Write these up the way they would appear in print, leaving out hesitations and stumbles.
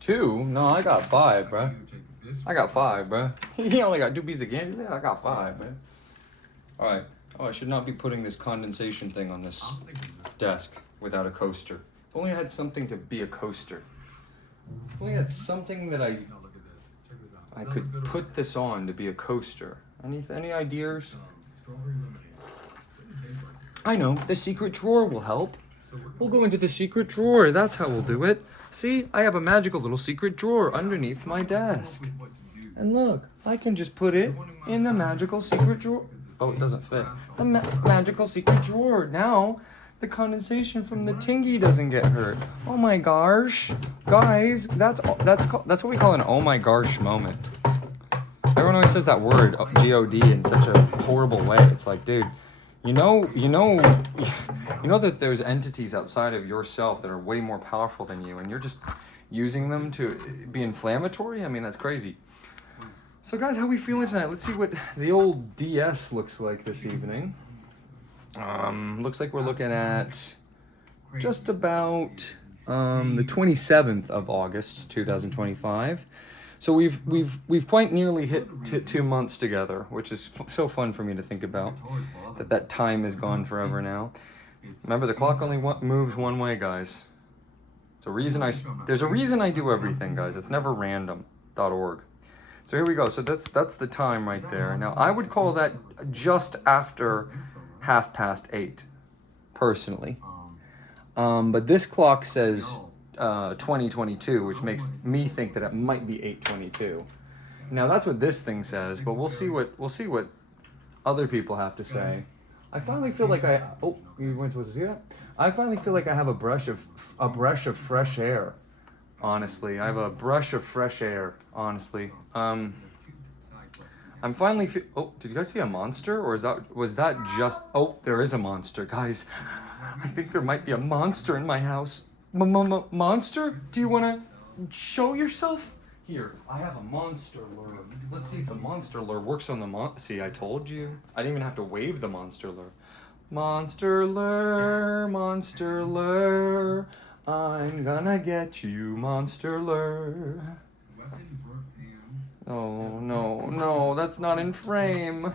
2? No, I got 5, bruh. I got 5, bruh. He only got 2 pieces of candy. Yeah, I got 5, man. All right. Oh, I should not be putting this condensation thing on this desk without a coaster. If only I had something to be a coaster. If only I had something that I could put this on to be a coaster. Any ideas? I know, the secret drawer will help. We'll go into the secret drawer. That's how we'll do it. See, I have a magical little secret drawer underneath my desk. And look, I can just put it in the magical secret drawer. Oh, it doesn't fit. The magical secret drawer. Now, the condensation from the tingy doesn't get hurt. Oh my gosh. Guys, that's what we call an oh my gosh moment. Everyone always says that word, G-O-D, in such a horrible way. It's like, dude, you know that there's entities outside of yourself that are way more powerful than you, and you're just using them to be inflammatory? I mean, that's crazy. So guys, how are we feeling tonight? Let's see what the old DS looks like this evening. Looks like we're looking at just about the 27th of August, 2025. So we've quite nearly hit 2 months together, which is so fun for me to think about. That time is gone forever now. Remember, the clock only moves one way, guys. There's a reason I do everything, guys. It's never random.org. So here we go. So that's the time right there. Now I would call that just after 8:30, personally. But this clock says 2022, which makes me think that it might be 8:22. Now that's what this thing says, but we'll see what other people have to say. I finally feel like you weren't supposed to see that? I finally feel like I have a brush of fresh air. Honestly, I have a brush of fresh air. Honestly, I'm finally. Oh, did you guys see a monster, or was that just? Oh, there is a monster, guys. I think there might be a monster in my house. Monster? Do you want to show yourself? Here, I have a monster lure. Let's see if the monster lure works on the See, I told you. I didn't even have to wave the monster lure. Monster lure, monster lure. I'm gonna get you, monster lure. Oh, no, that's not in frame.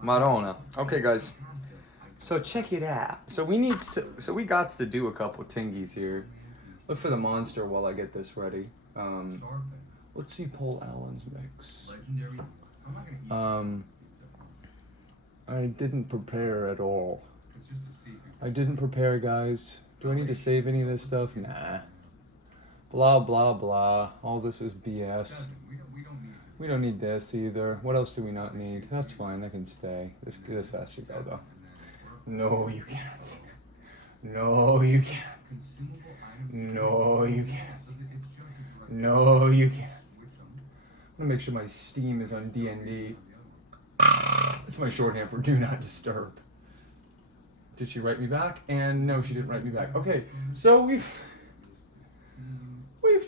Madonna. Okay, guys. So check it out. So we got to do a couple tingies here. Look for the monster while I get this ready. Let's see Paul Allen's mix. I didn't prepare at all. I didn't prepare, guys. Do I need to save any of this stuff? Nah. Blah, blah, blah. All this is BS. We don't need this either. What else do we not need? That's fine. That can stay. This has to go, though. No, you can't. No, you can't. No, you can't. No, you can't. I'm gonna make sure my Steam is on DND. It's my shorthand for do not disturb. Did she write me back? And no, she didn't write me back. Okay, so we've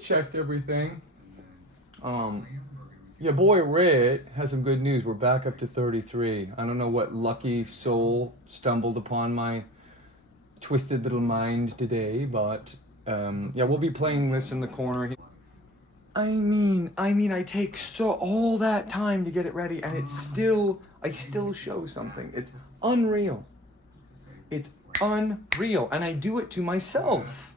checked everything. Your boy Red has some good news. We're back up to 33. I don't know what lucky soul stumbled upon my twisted little mind today, but yeah, we'll be playing this in the corner here. I mean, I take all that time to get it ready, and I still show something. It's unreal. It's unreal, and I do it to myself.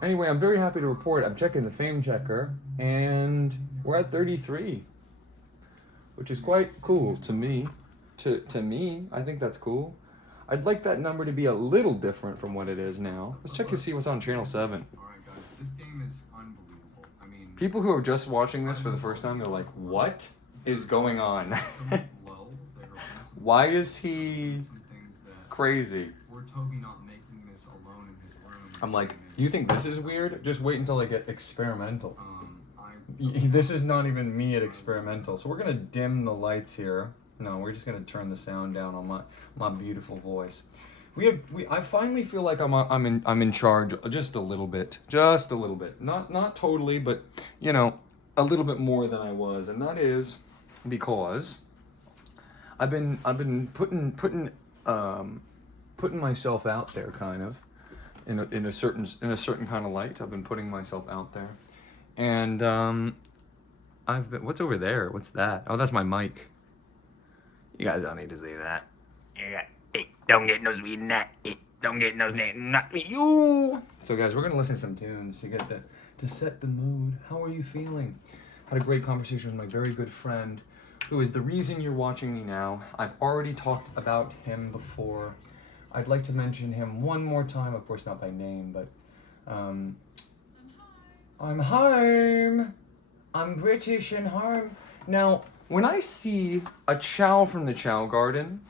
Anyway, I'm very happy to report I'm checking the fame checker, and we're at 33, which is quite cool to me. To me, I think that's cool. I'd like that number to be a little different from what it is now. Let's check to see what's on Channel 7. People who are just watching this for the first time, they're like, what is going on? Why is he crazy? I'm like, you think this is weird? Just wait until I get experimental. This is not even me at experimental. So we're going to dim the lights here. No, we're just going to turn the sound down on my beautiful voice. I finally feel like I'm in charge just a little bit. Just a little bit. Not totally, but you know, a little bit more than I was, and that is because I've been putting putting myself out there, kind of, in a certain kind of light. I've been putting myself out there, and I've been. What's over there? What's that? Oh, that's my mic. You guys don't need to see that. Yeah, hey, don't get no sweet nut. Don't get no snake. Not me. You. So, guys, we're gonna listen to some tunes to set the mood. How are you feeling? Had a great conversation with my very good friend, who is the reason you're watching me now. I've already talked about him before. I'd like to mention him one more time, of course not by name, but I'm Harm. I'm British and Harm. Now, when I see a chow from the Chow Garden,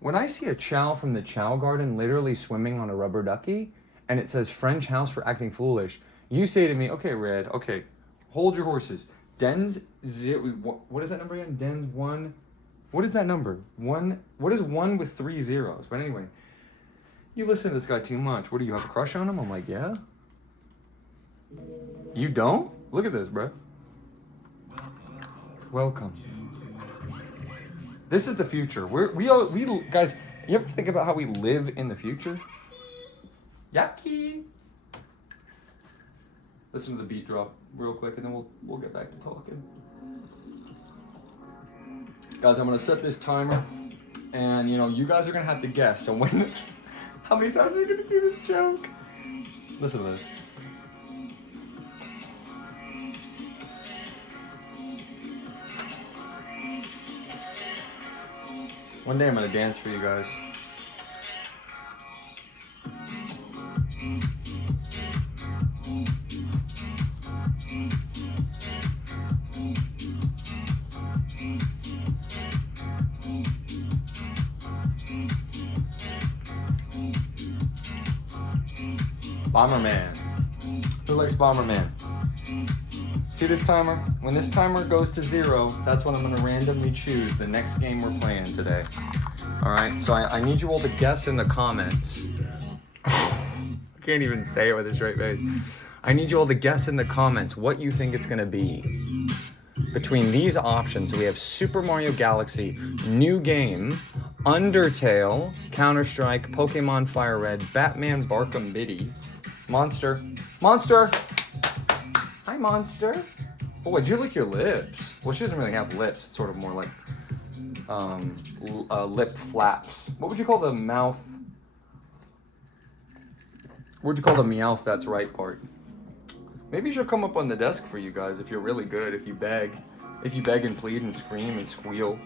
literally swimming on a rubber ducky, and it says French house for acting foolish, you say to me, okay, Red, okay, hold your horses. Den's zero, what is that number again? Den's 1, what is that number? 1, what is 1 with 3 zeros? But anyway, you listen to this guy too much. What, do you have a crush on him? I'm like, yeah. You don't? Look at this, bro. Welcome. This is the future. We guys, you ever think about how we live in the future? Yucky. Listen to the beat drop real quick, and then we'll get back to talking. Guys, I'm gonna set this timer, and you guys are gonna have to guess. So when, how many times are we gonna do this joke? Listen to this. One day I'm gonna dance for you guys. Bomberman. Who likes Bomberman? See this timer? When this timer goes to 0, that's when I'm gonna randomly choose the next game we're playing today. All right, so I need you all to guess in the comments. I can't even say it with a straight face. I need you all to guess in the comments what you think it's gonna be. Between these options, so we have Super Mario Galaxy, New Game, Undertale, Counter-Strike, Pokemon Fire Red, Batman Arkham City, Monster. Hi, Monster. Oh, why'd you lick your lips? Well, she doesn't really have lips. It's sort of more like lip flaps. What would you call the mouth? What would you call the meowth that's right part? Maybe she'll come up on the desk for you guys if you're really good, if you beg and plead and scream and squeal.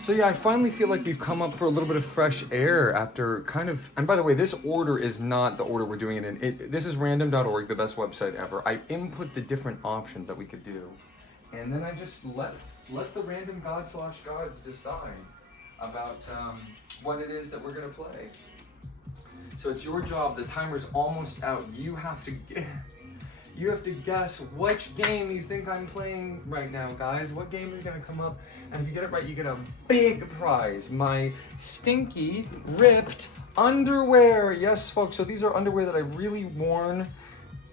So yeah, I finally feel like we've come up for a little bit of fresh air after kind of, and by the way, this order is not the order we're doing it in. This is random.org, the best website ever. I input the different options that we could do. And then I just let the random gods decide about what it is that we're gonna play. So it's your job, the timer's almost out. You have to guess which game you think I'm playing right now, guys. What game is gonna come up? And if you get it right, you get a big prize. My stinky, ripped underwear. Yes, folks, so these are underwear that I've really worn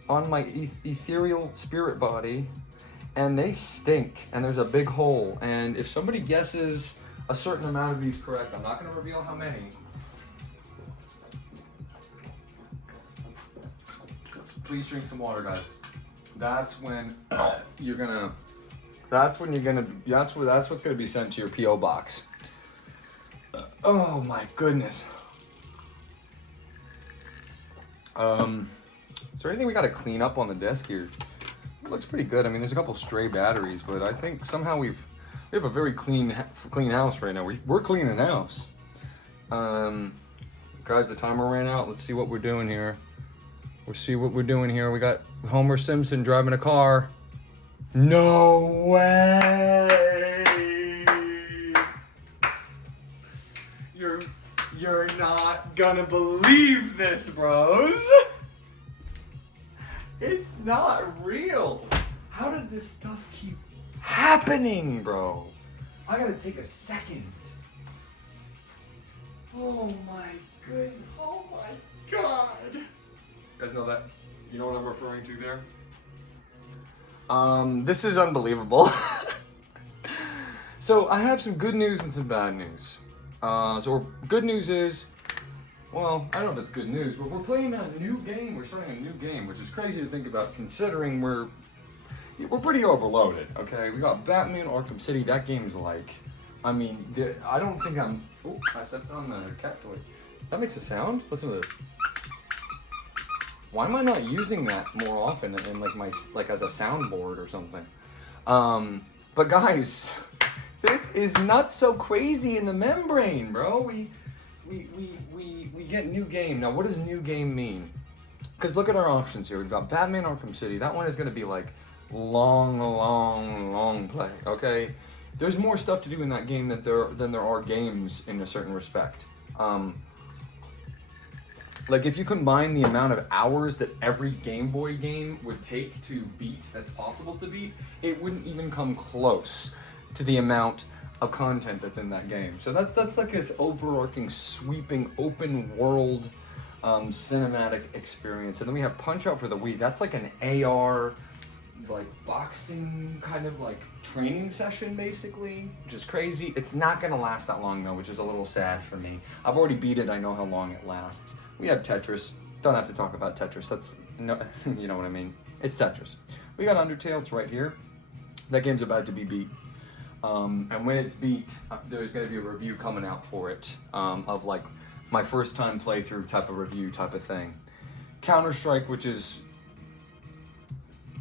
on my ethereal spirit body. And they stink, and there's a big hole. And if somebody guesses a certain amount of these correct, I'm not gonna reveal how many. Please drink some water, guys. That's what's gonna be sent to your P.O. box. Oh my goodness. Is there anything we gotta clean up on the desk here? It looks pretty good. I mean, there's a couple stray batteries, but I think somehow we have a very clean house right now. We're cleaning house. Guys, the timer ran out. Let's see what we're doing here. We got Homer Simpson driving a car. No way! You're not gonna believe this, bros. It's not real. How does this stuff keep happening, bro? I gotta take a second. Oh my goodness. Oh my God. You guys know that? You know what I'm referring to there? This is unbelievable. So I have some good news and some bad news. So good news is Well, I don't know if it's good news, but we're playing a new game. We're starting a new game, which is crazy to think about considering we're pretty overloaded, okay? We got Batman Arkham City. That game's like, I mean, I don't think I'm... Oh, I stepped on the cat toy. That makes a sound? Listen to this. Why am I not using that more often in like as a soundboard or something? But guys, this is not so crazy in the membrane, bro. We get new game. Now, what does new game mean? Because look at our options here. We've got Batman Arkham City. That one is going to be like long play, okay? There's more stuff to do in that game than there are games in a certain respect. Like if you combine the amount of hours that every Game Boy game would take to beat, that's possible to beat, it wouldn't even come close to the amount of content that's in that game. So that's like this overarching, sweeping, open world cinematic experience. And then we have Punch Out for the Wii. That's like an AR, like boxing kind of like training session basically, which is crazy. It's not gonna last that long though, which is a little sad for me. I've already beat it. I know how long it lasts. We have Tetris. Don't have to talk about Tetris. That's no, you know what I mean. It's Tetris. We got Undertale. It's right here. That game's about to be beat. And when it's beat, there's going to be a review coming out for it, of like my first time playthrough type of review type of thing. Counter-Strike, which is,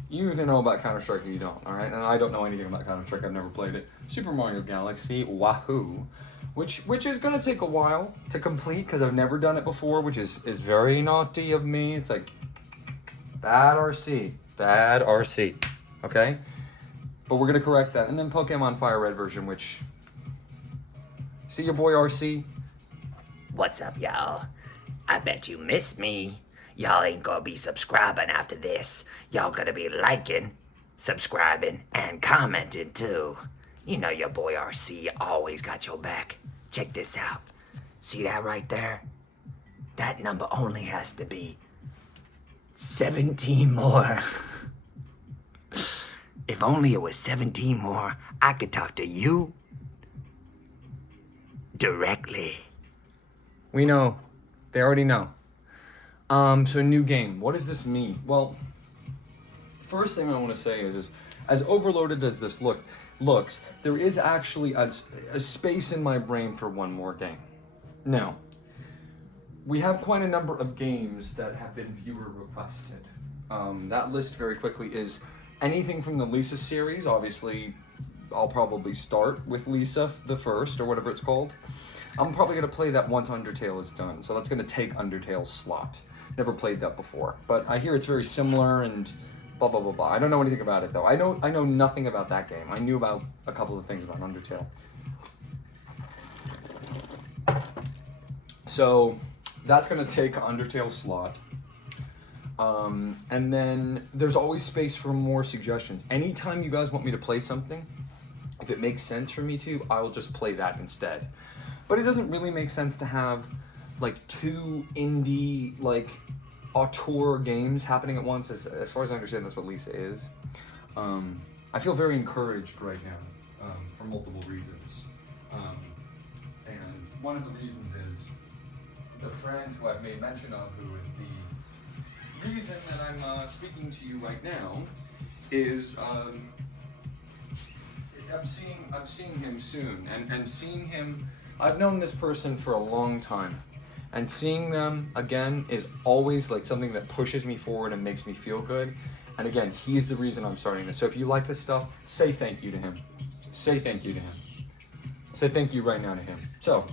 you either know about Counter-Strike or you don't, all right? And I don't know anything about Counter-Strike. I've never played it. Super Mario Galaxy, Wahoo, which is going to take a while to complete because I've never done it before, which is very naughty of me. It's like bad RC, okay? But we're gonna correct that. And then Pokemon Fire Red version, which, see your boy RC? What's up, y'all? I bet you miss me. Y'all ain't gonna be subscribing after this. Y'all gonna be liking, subscribing, and commenting too. You know your boy RC always got your back. Check this out. See that right there? That number only has to be 17 more. If only it was 17 more, I could talk to you directly. We know. They already know. So new game. What does this mean? Well, first thing I want to say is as overloaded as this looks, there is actually a space in my brain for one more game. Now, we have quite a number of games that have been viewer requested. That list very quickly is anything from the Lisa series. Obviously, I'll probably start with Lisa the first, or whatever it's called. I'm probably going to play that once Undertale is done, so that's going to take Undertale's slot. Never played that before, but I hear it's very similar and blah, blah, blah, blah. I don't know anything about it, though. I know nothing about that game. I knew about a couple of things about Undertale. So that's going to take Undertale's slot. And then there's always space for more suggestions. Anytime you guys want me to play something, if it makes sense for me to, I will just play that instead. But it doesn't really make sense to have like two indie, like auteur games happening at once. As far as I understand, that's what Lisa is. I feel very encouraged right now for multiple reasons. And one of the reasons is the friend who I've made mention of, who is the reason that I'm speaking to you right now, is I'm seeing him soon, and seeing him, I've known this person for a long time, and seeing them again is always like something that pushes me forward and makes me feel good. And again, he's the reason I'm starting this. So if you like this stuff, say thank you to him. Say thank you to him. Say thank you right now to him. So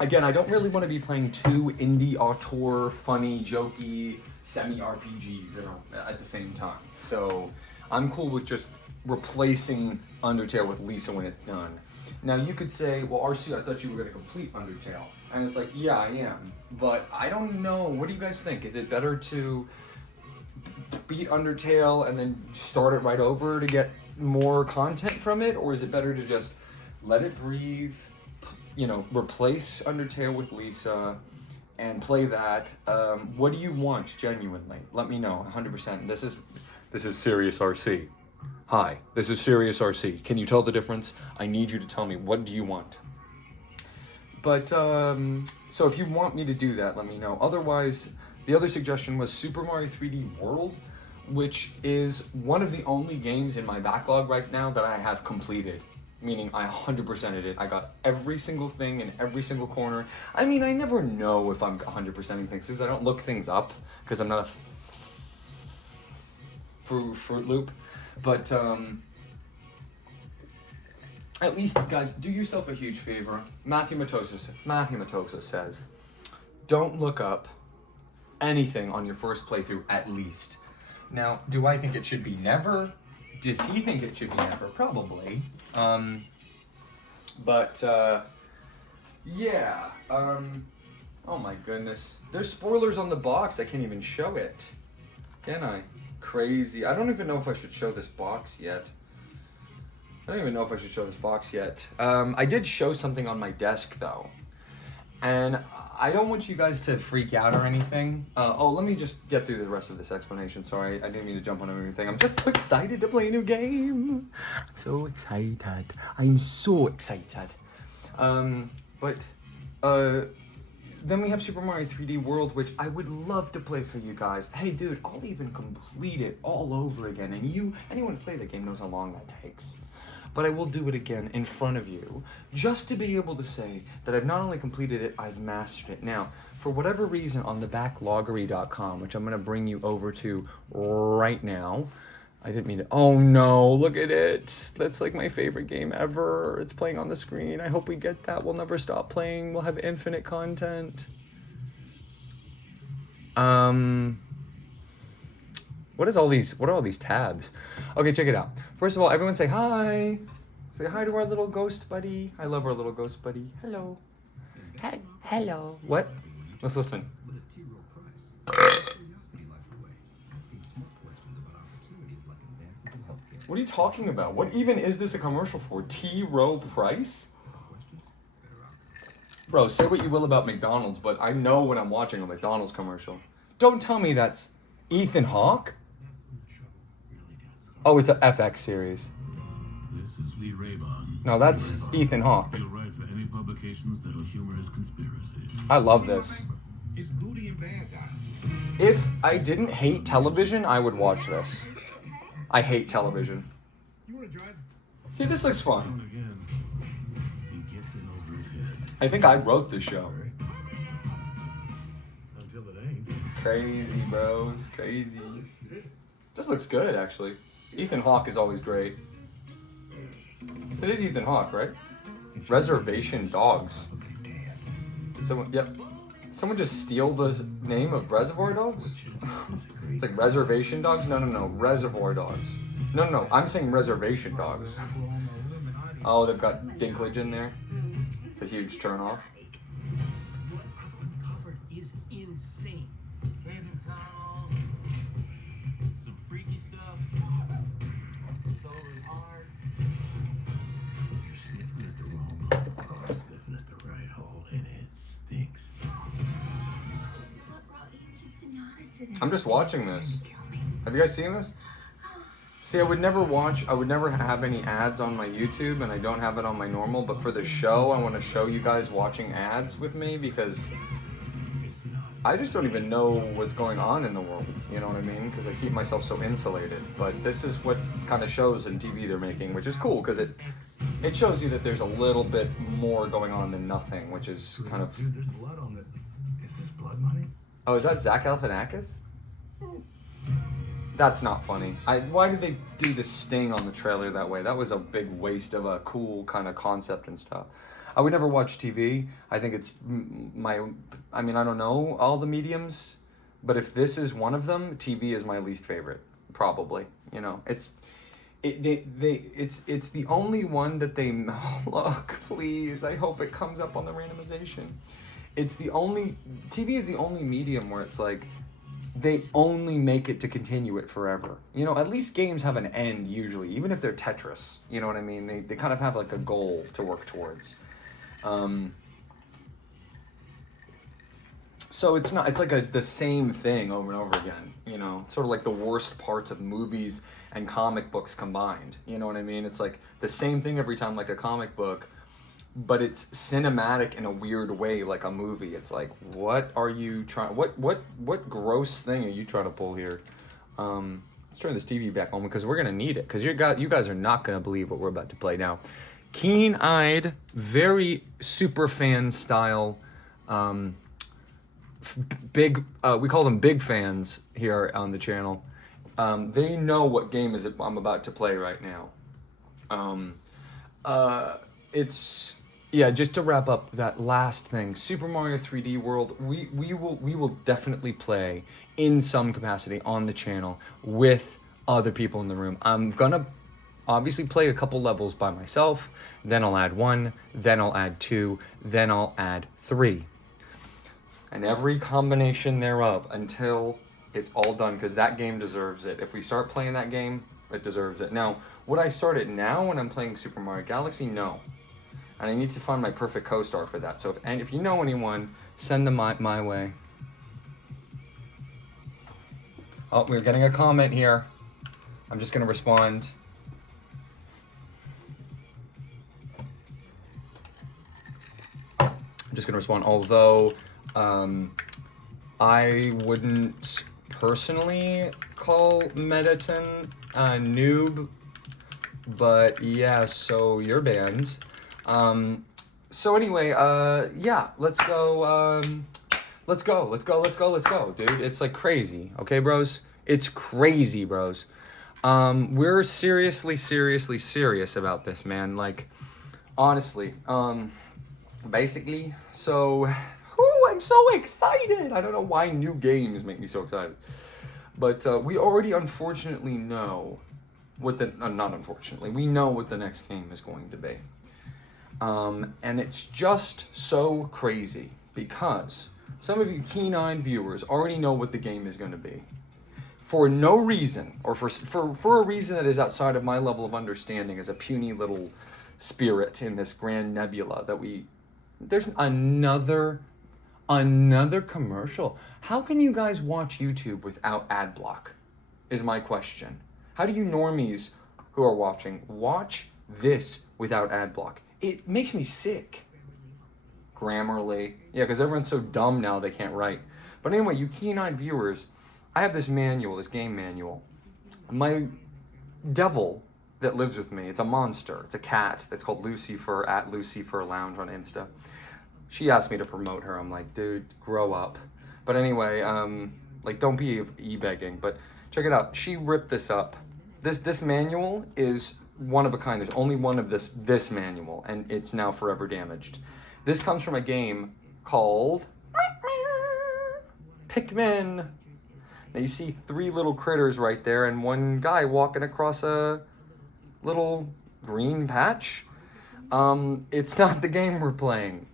again, I don't really want to be playing two indie auteur, funny, jokey, semi-RPGs at the same time. So I'm cool with just replacing Undertale with Lisa when it's done. Now you could say, well, RC, I thought you were going to complete Undertale. And it's like, yeah, I am. But I don't know. What do you guys think? Is it better to beat Undertale and then start it right over to get more content from it? Or is it better to just let it breathe, you know, replace Undertale with Lisa and play that? What do you want, genuinely? Let me know, 100%. This is Serious RC. Hi, this is Serious RC. Can you tell the difference? I need you to tell me, what do you want? But, so if you want me to do that, let me know. Otherwise, the other suggestion was Super Mario 3D World, which is one of the only games in my backlog right now that I have completed. Meaning I 100%ed it. I got every single thing in every single corner. I mean, I never know if I'm 100%ing things because I don't look things up because I'm not a Fruit Loop. But at least, guys, do yourself a huge favor. Matthew Matosa says, don't look up anything on your first playthrough at least. Now, do I think it should be never? Does he think it should be never? Probably. Yeah. Oh my goodness. There's spoilers on the box. I can't even show it. Can I? Crazy. I don't even know if I should show this box yet. I did show something on my desk though. And I don't want you guys to freak out or anything. Let me just get through the rest of this explanation. Sorry, I didn't mean to jump on everything. I'm just so excited to play a new game. I'm so excited. Then we have Super Mario 3D World, which I would love to play for you guys. Hey, dude, I'll even complete it all over again. And anyone who played the game knows how long that takes. But I will do it again in front of you, just to be able to say that I've not only completed it, I've mastered it. Now, for whatever reason, on the backloggery.com, which I'm going to bring you over to right now, I didn't mean to. Oh no, look at it. That's like my favorite game ever. It's playing on the screen. I hope we get that. We'll never stop playing. We'll have infinite content. What are all these tabs? Okay, check it out. First of all, everyone say hi. Say hi to our little ghost buddy. I love our little ghost buddy. Hello. Hello. What? Let's listen. What are you talking about? What even is this a commercial for? T-Row Price? Bro, say what you will about McDonald's, but I know when I'm watching a McDonald's commercial. Don't tell me that's Ethan Hawke? Oh, it's a FX series. This is Lee Raybon. No, that's Ethan Hawke. He'll write for any publications that'll humor his conspiracies. I love this. It's booty and bad guys. If I didn't hate television, I would watch this. I hate television. You want to drive? See, this looks fun. Again, he gets in over his head. I think I wrote this show. Until it ain't. Crazy, bros. Crazy. This looks good, actually. Ethan Hawke is always great. It is Ethan Hawke, right? Reservation Dogs. Did someone, yep. Someone just steal the name of Reservoir Dogs? It's like Reservation Dogs? No, Reservoir Dogs. No, I'm saying Reservation Dogs. Oh, they've got Dinklage in there. It's a huge turnoff. What I've uncovered is insane. Hidden tunnels, some freaky stuff, stolen art. You're sniffing at the wrong hole. I'm sniffing at the right hole, and it stinks. I'm just watching this. Have you guys seen this? See, I would never have any ads on my YouTube, and I don't have it on my normal, but for the show, I want to show you guys watching ads with me, because I just don't even know what's going on in the world, you know what I mean? Because I keep myself so insulated, but this is what kind of shows and TV they're making, which is cool, because it shows you that there's a little bit more going on than nothing, which is kind of... Dude, there's blood on it. Is this blood money? Oh, is that Zach Galifianakis? That's not funny. Why did they do the sting on the trailer that way? That was a big waste of a cool kind of concept and stuff. I would never watch TV. I think it's I don't know all the mediums, but if this is one of them, TV is my least favorite, probably. You know, it's the only one that they look. Please, I hope it comes up on the randomization. TV is the only medium where it's like, they only make it to continue it forever. You know, at least games have an end usually, even if they're Tetris. You know what I mean? They kind of have like a goal to work towards. So it's like the same thing over and over again. You know, it's sort of like the worst parts of movies and comic books combined. You know what I mean? It's like the same thing every time, like a comic book. but it's cinematic in a weird way, like a movie. It's like, what are you trying? What gross thing are you trying to pull here? Let's turn this TV back on because we're gonna need it. Because you guys are not gonna believe what we're about to play now. Keen-eyed, very super fan style, big. We call them big fans here on the channel. They know what game is I'm about to play right now. It's yeah. Just to wrap up that last thing, Super Mario 3D World. We will definitely play in some capacity on the channel with other people in the room. I'm gonna obviously play a couple levels by myself. Then I'll add 1. Then I'll add 2. Then I'll add 3. And every combination thereof until it's all done, because that game deserves it. If we start playing that game, it deserves it. Now, would I start it now when I'm playing Super Mario Galaxy? No. And I need to find my perfect co-star for that. So if you know anyone, send them my way. Oh, we're getting a comment here. I'm just going to respond. I'm just going to respond. Although I wouldn't personally call Mediton a noob, but yeah, so you're banned. So anyway, yeah, let's go, dude. It's like crazy, okay, bros? It's crazy, bros. We're seriously serious about this, man. Like, honestly, basically, so, I'm so excited. I don't know why new games make me so excited. But we already unfortunately know what the, not unfortunately, we know what the next game is going to be. And it's just so crazy because some of you keen-eyed viewers already know what the game is going to be. For no reason, or for a reason that is outside of my level of understanding as a puny little spirit in this grand nebula that there's another commercial. How can you guys watch YouTube without ad block? Is my question. How do you normies who are watching watch this without ad block? It makes me sick. Grammarly. Yeah, because everyone's so dumb now they can't write. But anyway, you keen-eyed viewers, I have this manual, this game manual. My devil that lives with me, it's a monster. It's a cat that's called Lucifer, at Lucifer Lounge on Insta. She asked me to promote her. I'm like, dude, grow up. But anyway, like, don't be e-begging. But check it out. She ripped this up. This manual is one of a kind. There's only one of this manual, and it's now forever damaged. This comes from a game called Pikmin. Now you see 3 little critters right there, and one guy walking across a little green patch. It's not the game we're playing.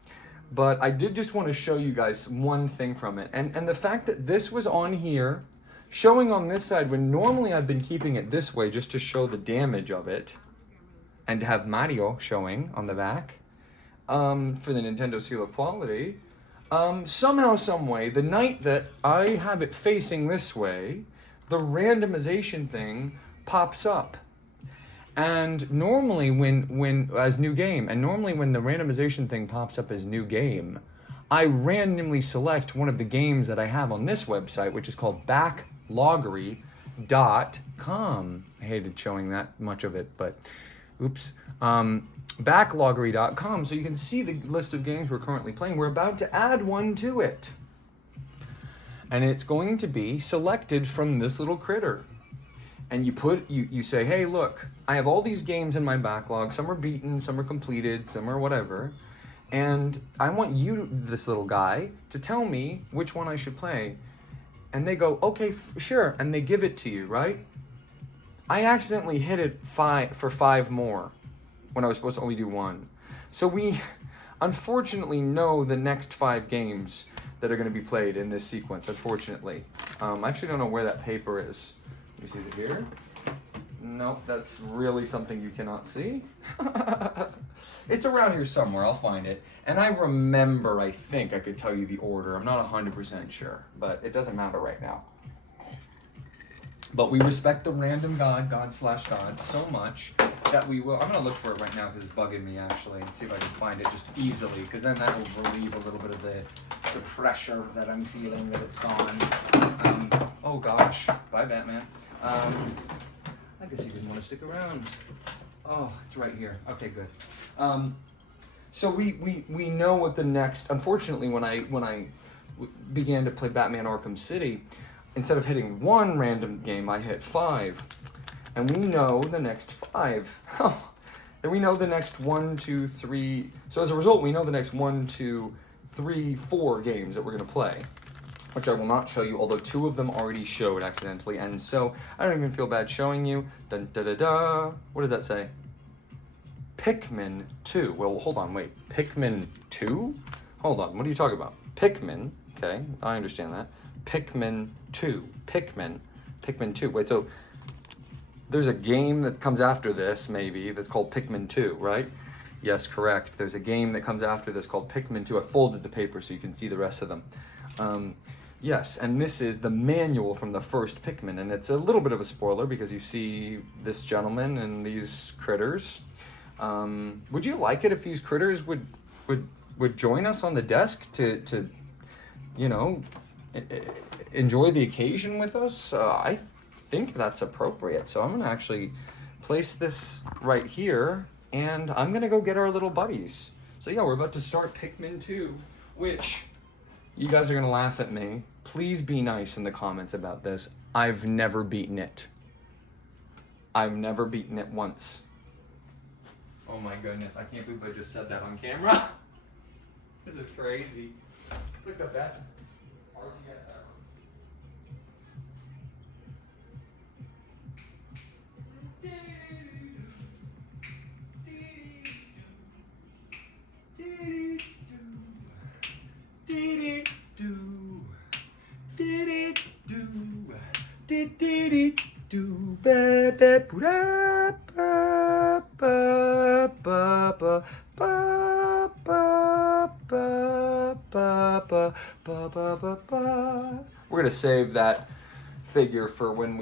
But I did just want to show you guys one thing from it. And the fact that this was on here, showing on this side, when normally I've been keeping it this way just to show the damage of it, and to have Mario showing on the back, for the Nintendo seal of quality, somehow, some way, the night that I have it facing this way, the randomization thing pops up. And normally when as new game, and normally when the randomization thing pops up as new game, I randomly select one of the games that I have on this website, which is called backloggery.com. I hated showing that much of it, but oops. Backloggery.com, so you can see the list of games we're currently playing. We're about to add one to it. And it's going to be selected from this little critter. And you say, hey, look, I have all these games in my backlog. Some are beaten, some are completed, some are whatever. And I want you, this little guy, to tell me which one I should play. And they go, okay, sure. And they give it to you, right? I accidentally hit it for 5 more when I was supposed to only do 1. So we unfortunately know the next 5 games that are going to be played in this sequence, unfortunately. I actually don't know where that paper is. Let me see, is it here? Nope, that's really something you cannot see. It's around here somewhere, I'll find it. And I remember, I think I could tell you the order. I'm not 100% sure, but it doesn't matter right now. But we respect the random God/God, so much that we will. I'm gonna look for it right now because it's bugging me actually, and see if I can find it just easily, because then that will relieve a little bit of the pressure that I'm feeling that it's gone. Oh gosh, bye Batman. I guess he didn't want to stick around. Oh, it's right here. Okay, good. So we know what the next. Unfortunately, when I began to play Batman Arkham City, instead of hitting one random game, I hit 5. And we know the next 5. And we know the next 1, 2, 3. So as a result, we know the next 1, 2, 3, 4 games that we're going to play, which I will not show you, although 2 of them already showed accidentally. And so I don't even feel bad showing you. Dun, da, da, da. What does that say? Pikmin 2. Well, hold on, wait. Pikmin 2? Hold on, what are you talking about? Pikmin, okay, I understand that. Pikmin 2. Pikmin 2. Wait, so there's a game that comes after this, maybe, that's called Pikmin 2, right? Yes, correct. There's a game that comes after this called Pikmin 2. I folded the paper so you can see the rest of them. Yes, and this is the manual from the first Pikmin, and it's a little bit of a spoiler because you see this gentleman and these critters. Would you like it if these critters would join us on the desk to you know, enjoy the occasion with us? I think that's appropriate. So I'm gonna actually place this right here, and I'm gonna go get our little buddies. So yeah, we're about to start Pikmin 2, which you guys are gonna laugh at me. Please be nice in the comments about this. I've never beaten it. I've never beaten it once. Oh my goodness, I can't believe I just said that on camera. This is crazy. It's like the best RTS ever. We're gonna save that figure for when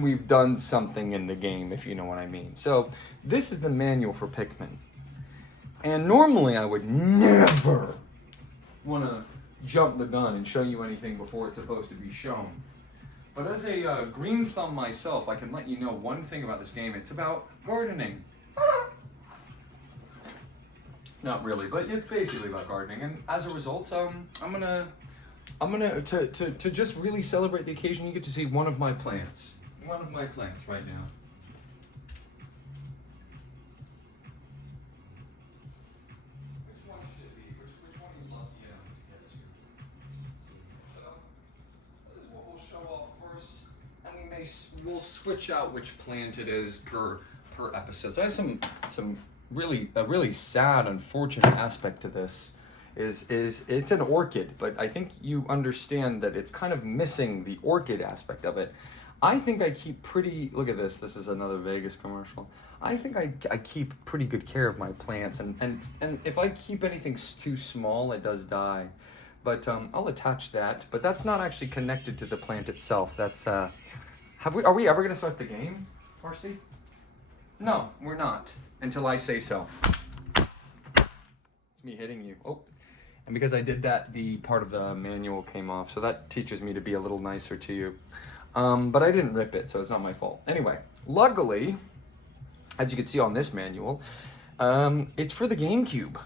we've done something in the game, if you know what I mean. So this is the manual for Pikmin, and normally I would never want to jump the gun and show you anything before it's supposed to be shown. But as a green thumb myself, I can let you know one thing about this game. It's about gardening. Not really, but it's basically about gardening. And as a result, I'm gonna to just really celebrate the occasion. You get to see one of my plants. One of my plants right now. Which one should it be? Which one you love to get to? So this is what we'll show off first, and we'll switch out which plant it is per episode. So I have some really sad, unfortunate aspect to this is it's an orchid, but I think you understand that it's kind of missing the orchid aspect of it. I think I keep pretty, look at this, this is another Vegas commercial. I think I keep pretty good care of my plants, and if I keep anything too small, it does die. But I'll attach that, but that's not actually connected to the plant itself. That's, are we ever gonna start the game, Marcy? No, we're not, until I say so. It's me hitting you. Oh, and because I did that, the part of the manual came off, so that teaches me to be a little nicer to you. But I didn't rip it, so it's not my fault. Anyway, luckily, as you can see on this manual, it's for the GameCube,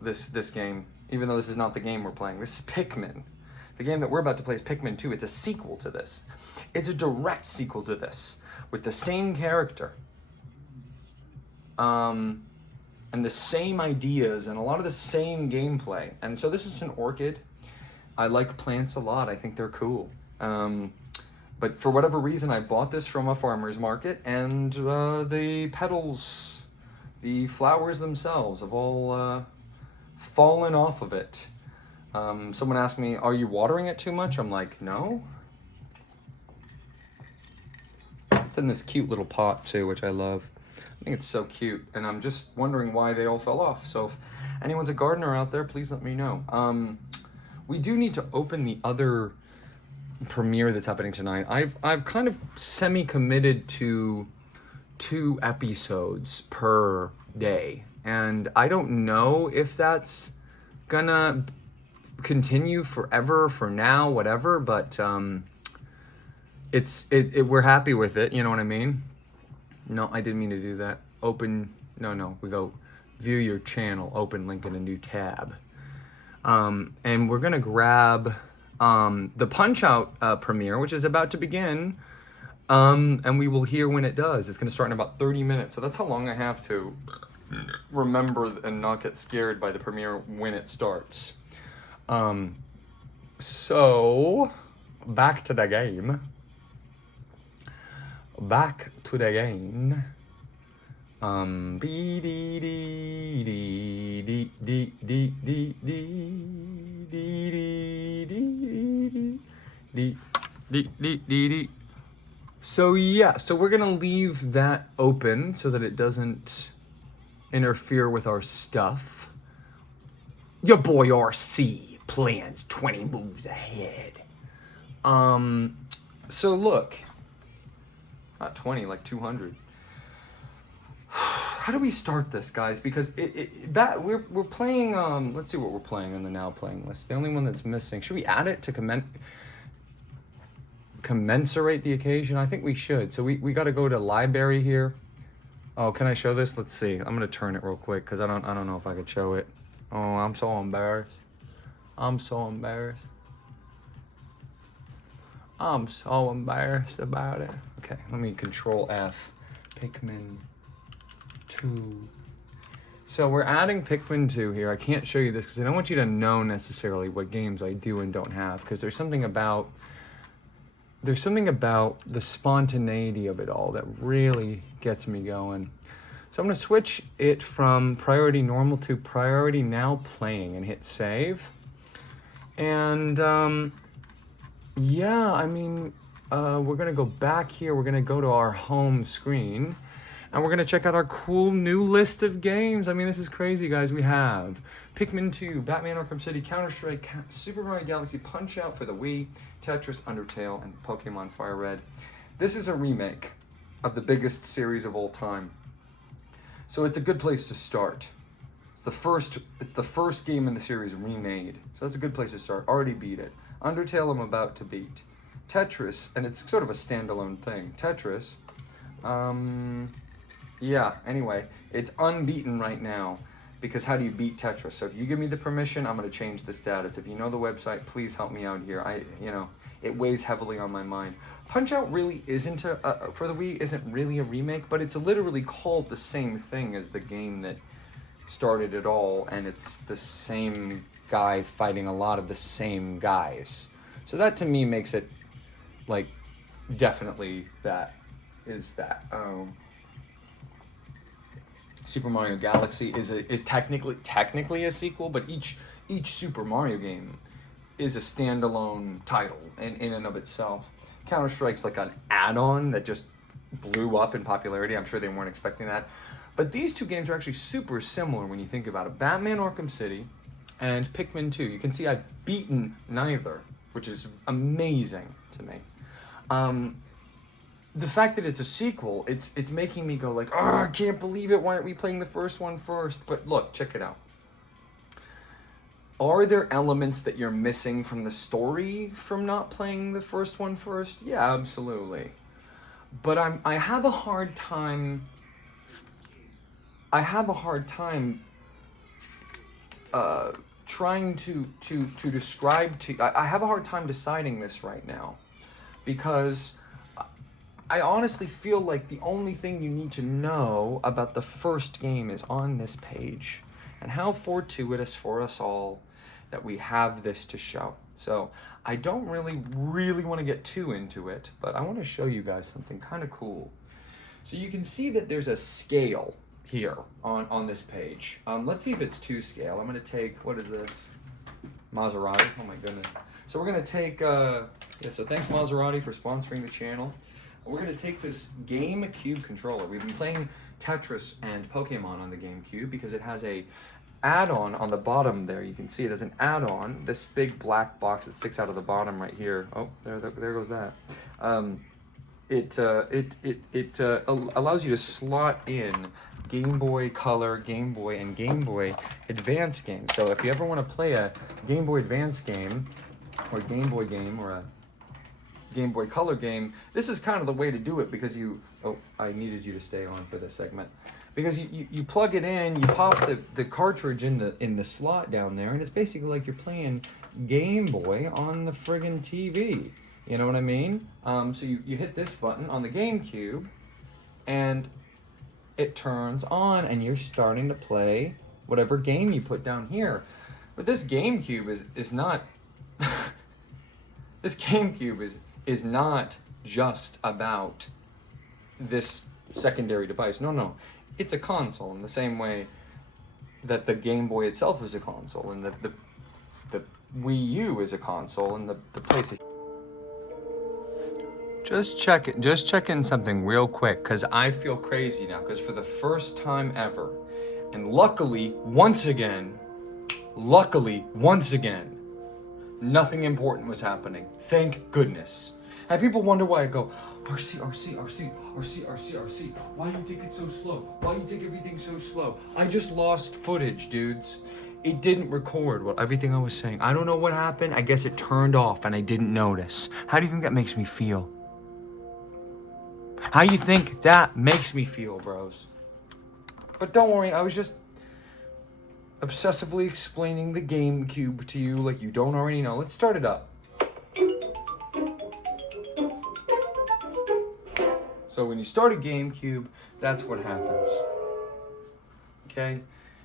this game, even though this is not the game we're playing. This is Pikmin. The game that we're about to play is Pikmin 2. It's a sequel to this. It's a direct sequel to this, with the same character. And the same ideas and a lot of the same gameplay. And so this is an orchid. I like plants a lot. I think they're cool. But for whatever reason, I bought this from a farmer's market, and the petals, the flowers themselves have all fallen off of it. Someone asked me, are you watering it too much? I'm like, no. It's in this cute little pot too, which I love. I think it's so cute, and I'm just wondering why they all fell off. So if anyone's a gardener out there, please let me know. We do need to open the other premiere that's happening tonight. I've kind of semi-committed to 2 episodes per day. And I don't know if that's gonna continue forever, for now, whatever, but we're happy with it, you know what I mean? No, I didn't mean to do that. No, we go view your channel, open link in a new tab. And we're gonna grab the Punch-Out premiere, which is about to begin, and we will hear when it does. It's gonna start in about 30 minutes, so that's how long I have to remember and not get scared by the premiere when it starts. So, back to the game. Back to the game. So yeah, so we're gonna leave that open so that it doesn't interfere with our stuff. Your boy RC plans 20 moves ahead. So look, not 20, like 200. How do we start this, guys? Because we're playing, let's see what we're playing on the now playing list. The only one that's missing. Should we add it to commensurate the occasion? I think we should. So we got to go to library here. Oh, can I show this? Let's see. I'm gonna turn it real quick because I don't know if I could show it. Oh, I'm so embarrassed. I'm so embarrassed. I'm so embarrassed about it. Okay, let me Control F. Pikmin 2. So we're adding Pikmin 2 here. I can't show you this because I don't want you to know necessarily what games I do and don't have, because there's something about the spontaneity of it all that really gets me going. So I'm going to switch it from priority normal to priority now playing and hit save. And yeah, I mean, we're going to go back here. We're going to go to our home screen. And we're going to check out our cool new list of games. I mean, this is crazy, guys. We have Pikmin 2, Batman Arkham City, Counter-Strike, Super Mario Galaxy, Punch-Out for the Wii, Tetris, Undertale, and Pokemon Fire Red. This is a remake of the biggest series of all time. So it's a good place to start. It's the first game in the series remade. So that's a good place to start. Already beat it. Undertale I'm about to beat. Tetris, and it's sort of a standalone thing. Tetris, yeah, anyway, it's unbeaten right now, because how do you beat Tetris? So if you give me the permission, I'm going to change the status. If you know the website, please help me out here. It weighs heavily on my mind. Punch-Out really isn't for the Wii isn't really a remake, but it's literally called the same thing as the game that started it all, and it's the same guy fighting a lot of the same guys. So that to me makes it, like, definitely that. Super Mario Galaxy is technically a sequel, but each Super Mario game is a standalone title in and of itself. Counter-Strike's like an add-on that just blew up in popularity. I'm sure they weren't expecting that. But these two games are actually super similar when you think about it. Batman Arkham City and Pikmin 2. You can see I've beaten neither, which is amazing to me. The fact that it's a sequel, it's making me go like, oh, I can't believe it. Why aren't we playing the first one first? But look, check it out. Are there elements that you're missing from the story from not playing the first one first? Yeah, absolutely. But I have a hard time. Trying to describe to. I have a hard time deciding this right now, because I honestly feel like the only thing you need to know about the first game is on this page. And how fortuitous for us all that we have this to show. So I don't really want to get too into it, but I want to show you guys something kind of cool. So you can see that there's a scale here on this page. Let's see if it's to scale. I'm going to take, what is this? Maserati. Oh my goodness. So we're going to take, so thanks Maserati for sponsoring the channel. We're going to take this GameCube controller. We've been playing Tetris and Pokemon on the GameCube because it has a add-on on the bottom there. You can see it as an add-on, this big black box that sticks out of the bottom right here. Oh, there goes that. allows you to slot in Game Boy Color, Game Boy, and Game Boy Advance games. So if you ever want to play a Game Boy Advance game, or a Game Boy game, or a Game Boy Color game, this is kind of the way to do it because you... Oh, I needed you to stay on for this segment. Because you plug it in, you pop the cartridge in the slot down there, and it's basically like you're playing Game Boy on the friggin' TV. You know what I mean? So you hit this button on the GameCube, and it turns on, and you're starting to play whatever game you put down here. But this GameCube is not... this GameCube is not just about this secondary device. No. It's a console in the same way that the Game Boy itself is a console, and the Wii U is a console, and the PlayStation... Just checking something real quick, because I feel crazy now, because for the first time ever, and luckily, once again, nothing important was happening. Thank goodness. And people wonder why I go, RC, why you take it so slow? Why you take everything so slow? I just lost footage, dudes. It didn't record everything I was saying. I don't know what happened. I guess it turned off and I didn't notice. How do you think that makes me feel? How you think that makes me feel, bros? But don't worry, I was just obsessively explaining the GameCube to you like you don't already know. Let's start it up. So when you start a GameCube, that's what happens. Okay?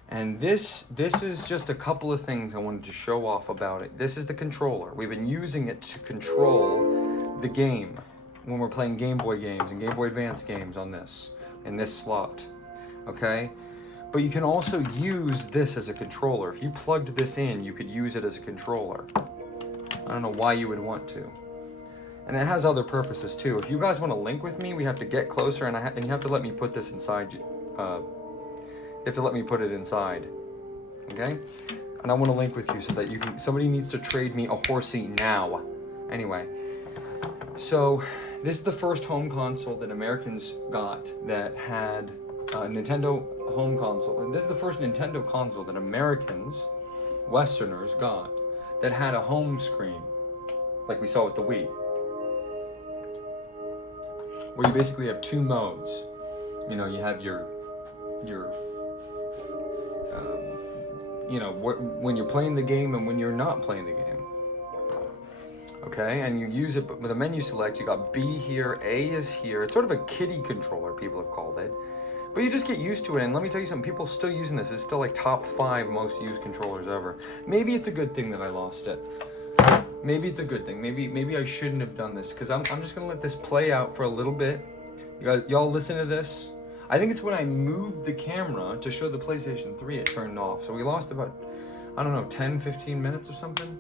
And this is just a couple of things I wanted to show off about it. This is the controller. We've been using it to control the game when we're playing Game Boy games and Game Boy Advance games on this, in this slot. Okay? But you can also use this as a controller. If you plugged this in, you could use it as a controller. I don't know why you would want to. And it has other purposes too. If you guys want to link with me, we have to get closer, and you have to let me put this inside you. You have to let me put it inside. Okay? And I want to link with you so that you can... Somebody needs to trade me a horsey now. Anyway. So, this is the first home console that Americans got that had a Nintendo home console. And this is the first Nintendo console that Americans, Westerners, got that had a home screen. Like we saw with the Wii. Where you basically have two modes. You know, you have your when you're playing the game and when you're not playing the game. Okay, and you use it with a menu select. You got B here, A is here. It's sort of a kiddie controller, people have called it. But you just get used to it, and let me tell you something, people are still using this. It's still like top 5 most used controllers ever. Maybe it's a good thing that I lost it. Maybe it's a good thing. Maybe I shouldn't have done this, because I'm just gonna let this play out for a little bit. Y'all listen to this. I think it's when I moved the camera to show the PlayStation 3, it turned off. So we lost about, I don't know, 10, 15 minutes or something.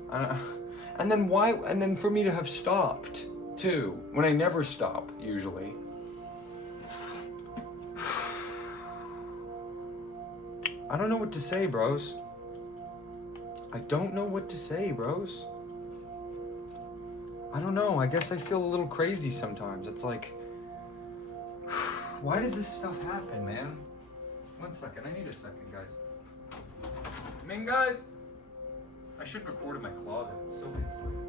And then for me to have stopped too, when I never stop usually. I don't know what to say, bros. I don't know what to say, bros. I don't know. I guess I feel a little crazy sometimes. It's like, why does this stuff happen, man? 1 second. I need a second, guys. Come in, guys. I should record in my closet. It's so insulated.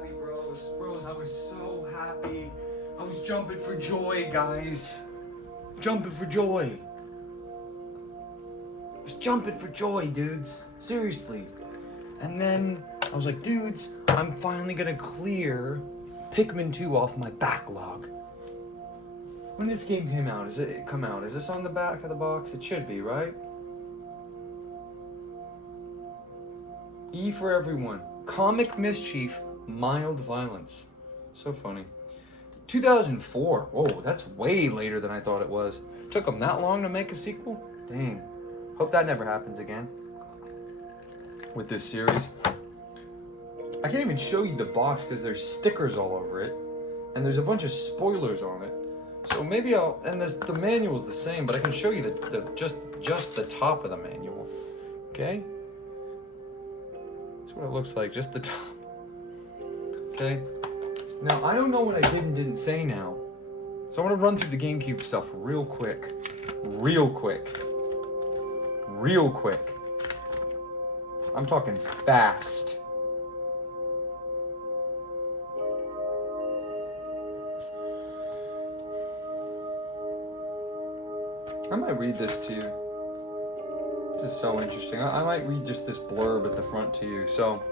happy, bros. Bros, I was so happy. I was jumping for joy, guys. Jumping for joy. I was jumping for joy, dudes. Seriously. And then I was like, dudes, I'm finally gonna clear Pikmin 2 off my backlog. When did this game came out? Is it come out? Is this on the back of the box? It should be, right? E for everyone. Comic mischief, mild violence. So funny. 2004. Whoa, that's way later than I thought it was. Took them that long to make a sequel? Dang. Hope that never happens again. With this series. I can't even show you the box because there's stickers all over it. And there's a bunch of spoilers on it. So maybe I'll, and the manual's the same, but I can show you just the top of the manual. Okay? That's what it looks like, just the top. Okay? Now, I don't know what I did and didn't say now. So I want to run through the GameCube stuff real quick. Real quick. Real quick. I'm talking fast. I might read this to you. This is so interesting. I might read just this blurb at the front to you. So,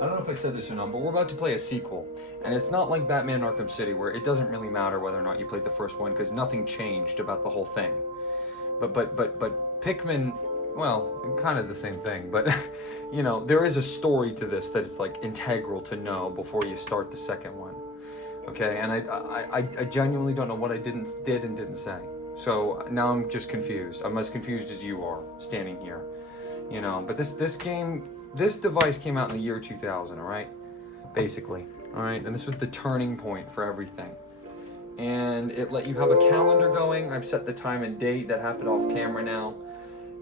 I don't know if I said this or not, but we're about to play a sequel. And it's not like Batman Arkham City, where it doesn't really matter whether or not you played the first one, because nothing changed about the whole thing. But Pikmin, well, kind of the same thing. But, you know, there is a story to this that is, like, integral to know before you start the second one. Okay? And I genuinely don't know what I did and didn't say. So now I'm just confused. I'm as confused as you are standing here, you know. But this device came out in the year 2000, all right, basically, all right. And this was the turning point for everything. And it let you have a calendar going. I've set the time and date. That happened off camera now.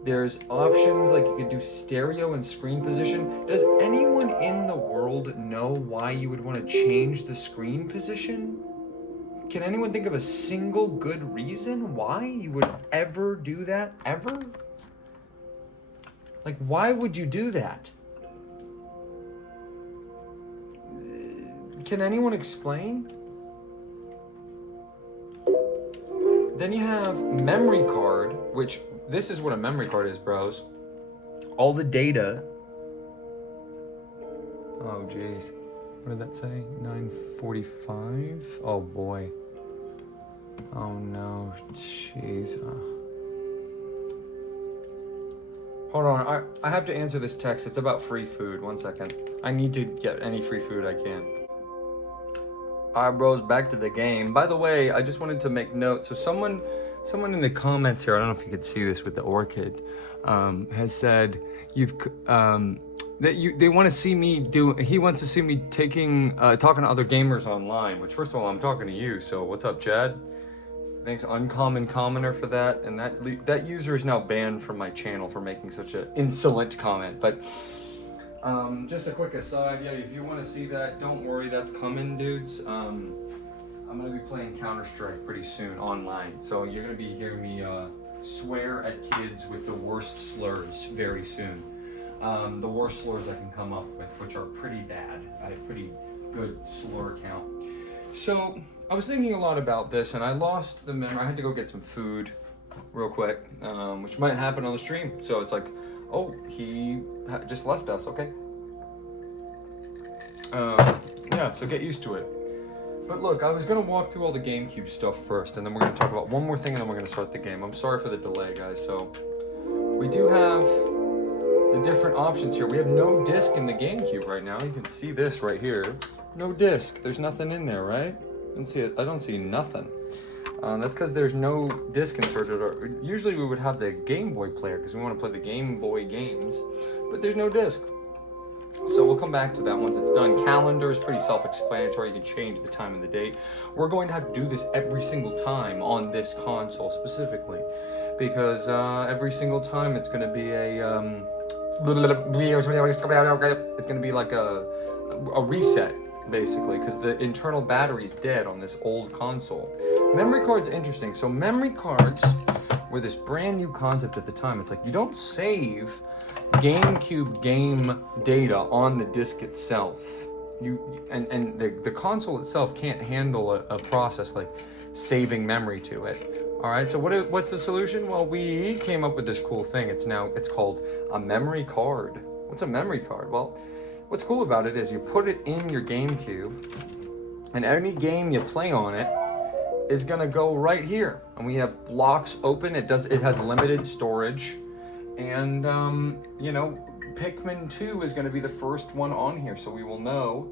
There's options like you can do stereo and screen position. Does anyone in the world know why you would want to change the screen position? Can anyone think of a single good reason why you would ever do that? Ever? Like, why would you do that? Can anyone explain? Then you have memory card, which this is what a memory card is, bros. All the data. Oh, jeez. What did that say? 9:45? Oh, boy. Oh, no. Jeez. Hold on. I have to answer this text. It's about free food. 1 second. I need to get any free food I can. Alright, bros. Back to the game. By the way, I just wanted to make note. So someone in the comments here, I don't know if you could see this with the orchid, has said they want to see me do. He wants to see me talking to other gamers online. Which, first of all, I'm talking to you. So what's up, Chad? Thanks, Uncommon Commoner, for that. And that user is now banned from my channel for making such an insolent comment. But just a quick aside, yeah, if you want to see that, don't worry, that's coming, dudes. I'm gonna be playing Counter-Strike pretty soon online, so you're gonna be hearing me swear at kids with the worst slurs very soon. The worst slurs I can come up with, which are pretty bad. I have pretty good slur count. So I was thinking a lot about this, and I lost the memory. I had to go get some food real quick, which might happen on the stream. So it's like, oh, he just left us. Okay. Yeah, so get used to it. But look, I was going to walk through all the GameCube stuff first, and then we're going to talk about one more thing, and then we're going to start the game. I'm sorry for the delay, guys. So we do have the different options here. We have no disc in the GameCube right now. You can see this right here. No disc. There's nothing in there, right? I don't see nothing. That's because there's no disc inserted. Or usually we would have the Game Boy player because we want to play the Game Boy games, but there's no disc. So we'll come back to that once it's done. Calendar is pretty self-explanatory. You can change the time and the date. We're going to have to do this every single time on this console specifically, because every single time it's going to be it's going to be like a reset, basically, because the internal battery is dead on this old console. Memory card's interesting. So memory cards were this brand new concept at the time. It's like you don't save GameCube game data on the disc itself. and the console itself can't handle a process like saving memory to it. All right, so what's the solution? Well, we came up with this cool thing. It's called a memory card. What's a memory card? Well, what's cool about it is you put it in your GameCube, and any game you play on it is gonna go right here. And we have blocks open. It has limited storage, and you know, Pikmin 2 is gonna be the first one on here, so we will know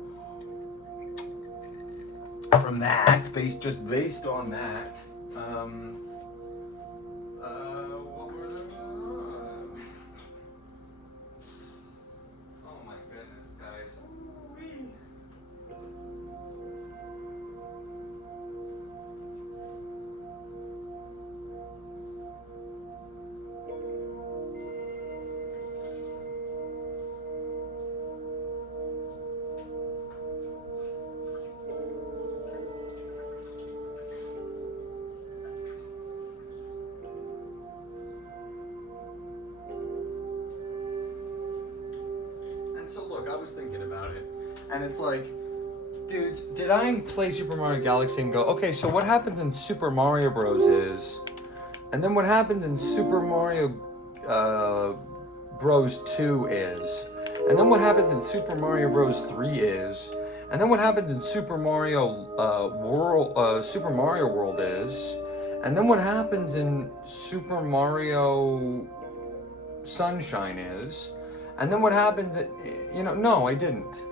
from that, based on that. What were the, oh my goodness, guys. Ooh-wee. So look, I was thinking about it, and it's like, dudes, did I play Super Mario Galaxy and go, okay, so what happens in Super Mario Bros. Is, and then what happens in Super Mario Bros. 2 is, and then what happens in Super Mario Bros. 3 is, and then what happens in Super Mario World is, and then what happens in Super Mario Sunshine is. And then what happens, you know, no, I didn't.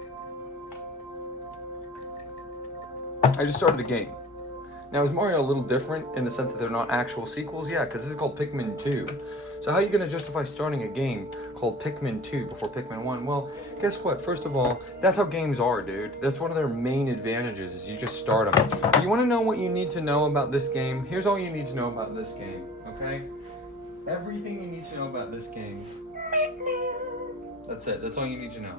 I just started the game. Now, is Mario a little different in the sense that they're not actual sequels? Yeah, because this is called Pikmin 2. So how are you going to justify starting a game called Pikmin 2 before Pikmin 1? Well, guess what? First of all, that's how games are, dude. That's one of their main advantages, is you just start them. You want to know what you need to know about this game? Here's all you need to know about this game, okay? Everything you need to know about this game. That's it. That's all you need to know.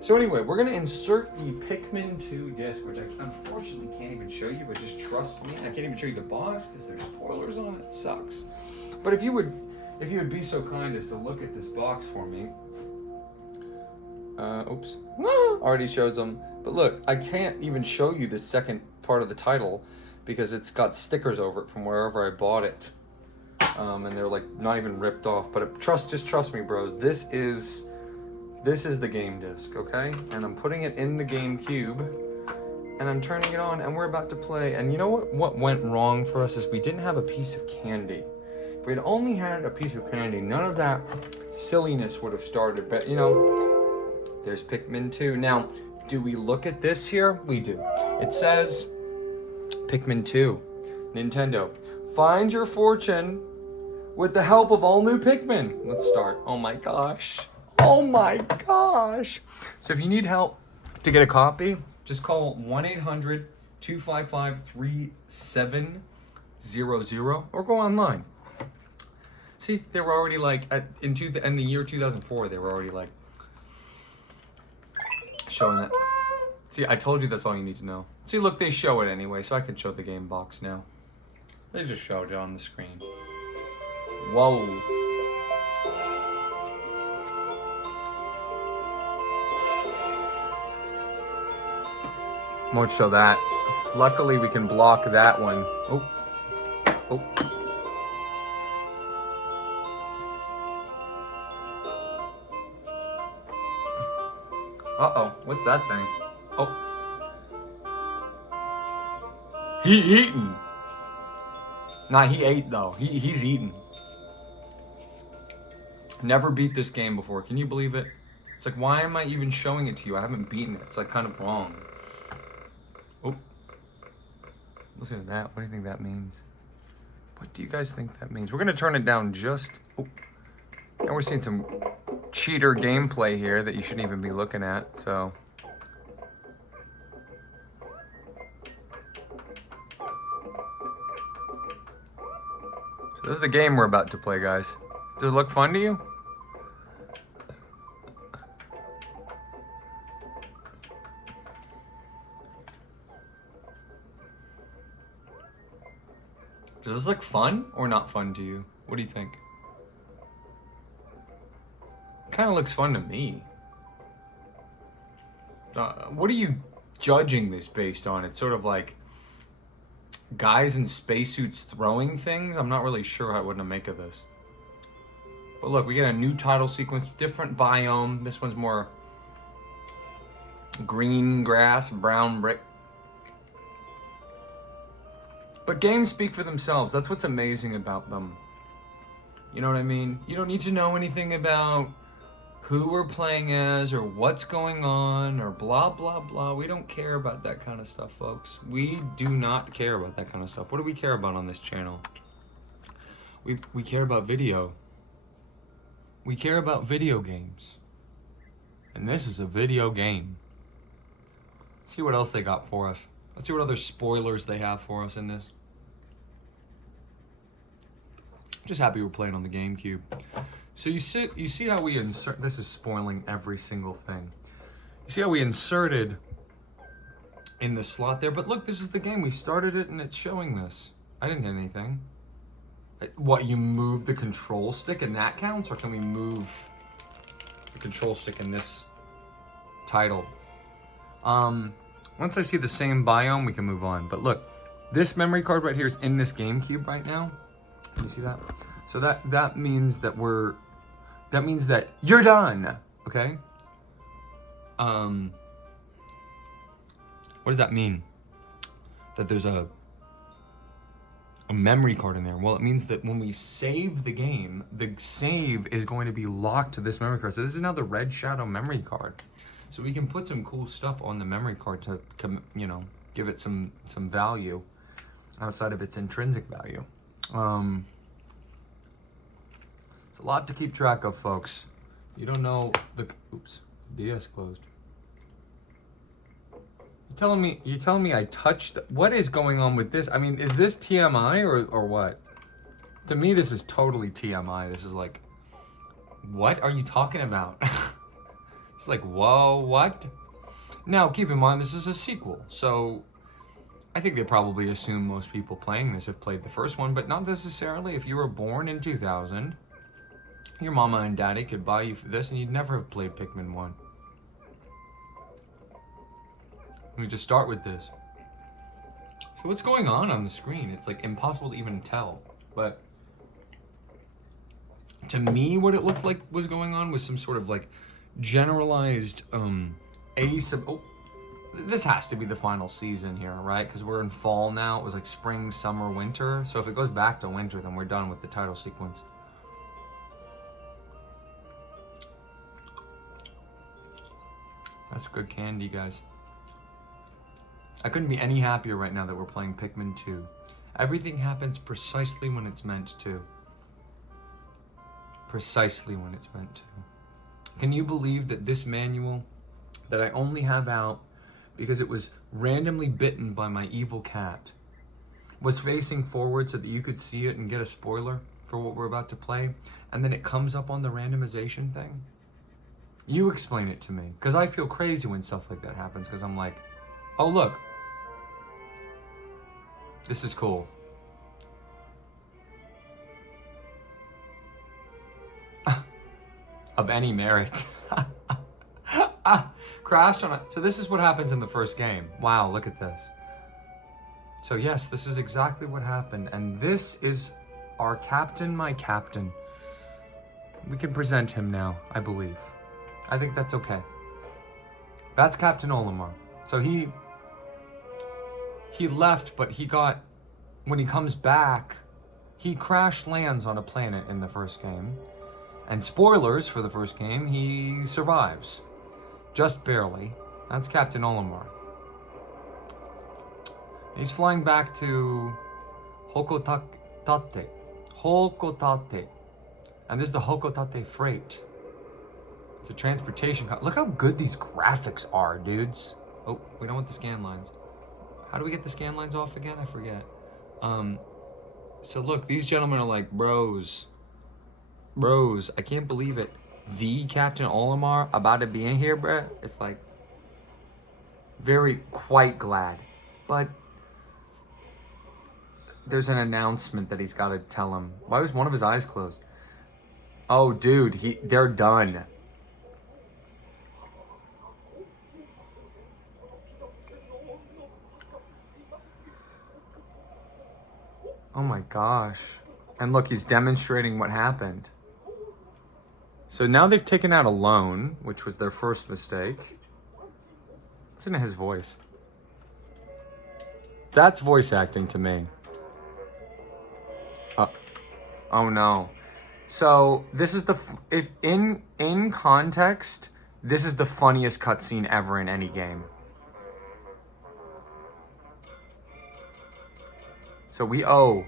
So anyway, we're going to insert the Pikmin 2 disc, which I unfortunately can't even show you, but just trust me. I can't even show you the box because there's spoilers on it. It sucks. But if you would be so kind as to look at this box for me. Oops. Already showed them. But look, I can't even show you the second part of the title because it's got stickers over it from wherever I bought it. And they're like not even ripped off. But just trust me, bros. This is the game disc, okay? And I'm putting it in the GameCube, and I'm turning it on, and we're about to play. And you know what went wrong for us is we didn't have a piece of candy. If we had only had a piece of candy, none of that silliness would have started. But, you know, there's Pikmin 2. Now, do we look at this here? We do. It says Pikmin 2, Nintendo. Find your fortune with the help of all new Pikmin. Let's start. Oh my gosh. Oh my gosh. So if you need help to get a copy, just call 1-800-255-3700 or go online. See, they were already like, in the year 2004, they were already like showing that. See, I told you that's all you need to know. See, look, they show it anyway, so I can show the game box now. They just showed it on the screen. Whoa. Won't show that. Luckily, we can block that one. Oh. Oh. Uh-oh. What's that thing? Oh. He eating. Nah, he ate, though. He's eating. Never beat this game before. Can you believe it? It's like, why am I even showing it to you? I haven't beaten it. It's like kind of wrong. Oh. Listen to that. What do you think that means? What do you guys think that means? We're going to turn it down just... Oh. Now we're seeing some cheater gameplay here that you shouldn't even be looking at, so... So this is the game we're about to play, guys. Does it look fun to you? Does this look fun or not fun to you? What do you think? Kind of looks fun to me. What are you judging this based on? It's sort of like guys in spacesuits throwing things. I'm not really sure what to make of this. But look, we get a new title sequence, different biome. This one's more green grass, brown brick. But games speak for themselves. That's what's amazing about them. You know what I mean? You don't need to know anything about who we're playing as or what's going on or blah, blah, blah. We don't care about that kind of stuff, folks. We do not care about that kind of stuff. What do we care about on this channel? We care about video. We care about video games. And this is a video game. Let's see what else they got for us. Let's see what other spoilers they have for us in this. Just happy we're playing on the GameCube. So you see how we insert, this is spoiling every single thing. You see how we inserted in the slot there, but look, this is the game. We started it and it's showing this. I didn't hit anything. What, you move the control stick and that counts? Or can we move the control stick in this title? Once I see the same biome, we can move on. But look, this memory card right here is in this GameCube right now. Can you see that? So that means that you're done, okay? What does that mean? That there's a memory card in there. Well, it means that when we save the game, the save is going to be locked to this memory card. So this is now the Red Shadow memory card. So we can put some cool stuff on the memory card to you know, give it some value outside of its intrinsic value. It's a lot to keep track of, folks. You don't know the, oops, DS closed. You telling me I touched, what is going on with this? I mean, is this TMI or what? To me, this is totally TMI. This is like, what are you talking about? It's like, whoa, what? Now, keep in mind, this is a sequel, so I think they probably assume most people playing this have played the first one, but not necessarily. If you were born in 2000, your mama and daddy could buy you this and you'd never have played Pikmin 1. Let me just start with this. So what's going on the screen? It's like impossible to even tell, but to me, what it looked like was going on was some sort of like generalized this has to be the final season here, right? Because we're in fall now. It was like spring, summer, winter. So if it goes back to winter, then we're done with the title sequence. That's good candy, guys. I couldn't be any happier right now that we're playing Pikmin 2. Everything happens precisely when it's meant to. Precisely when it's meant to. Can you believe that this manual that I only have out because it was randomly bitten by my evil cat was facing forward so that you could see it and get a spoiler for what we're about to play, and then it comes up on the randomization thing? You explain it to me, because I feel crazy when stuff like that happens, because I'm like, oh look, this is cool. Of any merit. Crashed on it. So this is what happens in the first game. Wow, look at this. So yes, this is exactly what happened, and this is our captain, my captain. We can present him now, I believe. I think that's okay. That's Captain Olimar. So he left, but when he comes back, he crash lands on a planet in the first game. And spoilers for the first game, he survives. Just barely. That's Captain Olimar. He's flying back to Hokotate. Hokotate. And this is the Hokotate freight. It's a transportation look how good these graphics are, dudes. Oh, we don't want the scan lines. How do we get the scan lines off again? I forget. So look, these gentlemen are like bros. Bros, I can't believe it. The Captain Olimar about to be in here, bruh. It's like quite glad. But there's an announcement that he's got to tell him. Why was one of his eyes closed? Oh, dude, they're done. Oh my gosh. And look, he's demonstrating what happened. So now they've taken out a loan, which was their first mistake. Listen to his voice. That's voice acting to me. Oh no. So this is if in context, this is the funniest cutscene ever in any game. So we owe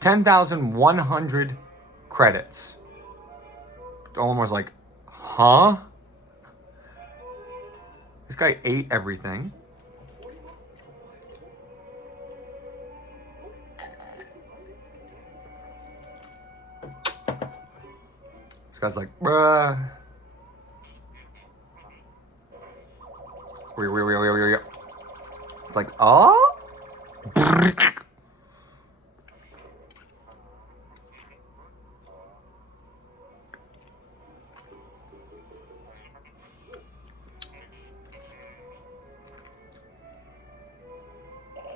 10,100 credits. Almost like, huh? This guy ate everything. This guy's like, bruh. It's like, oh?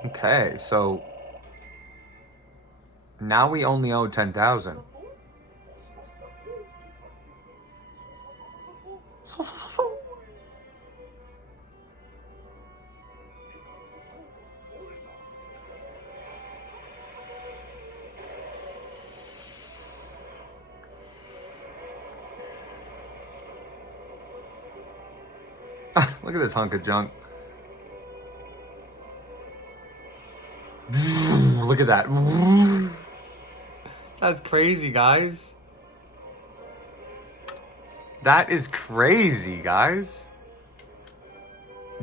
Okay, so now we only owe 10,000. Look at this hunk of junk. Look at that. That's crazy, guys. That is crazy, guys.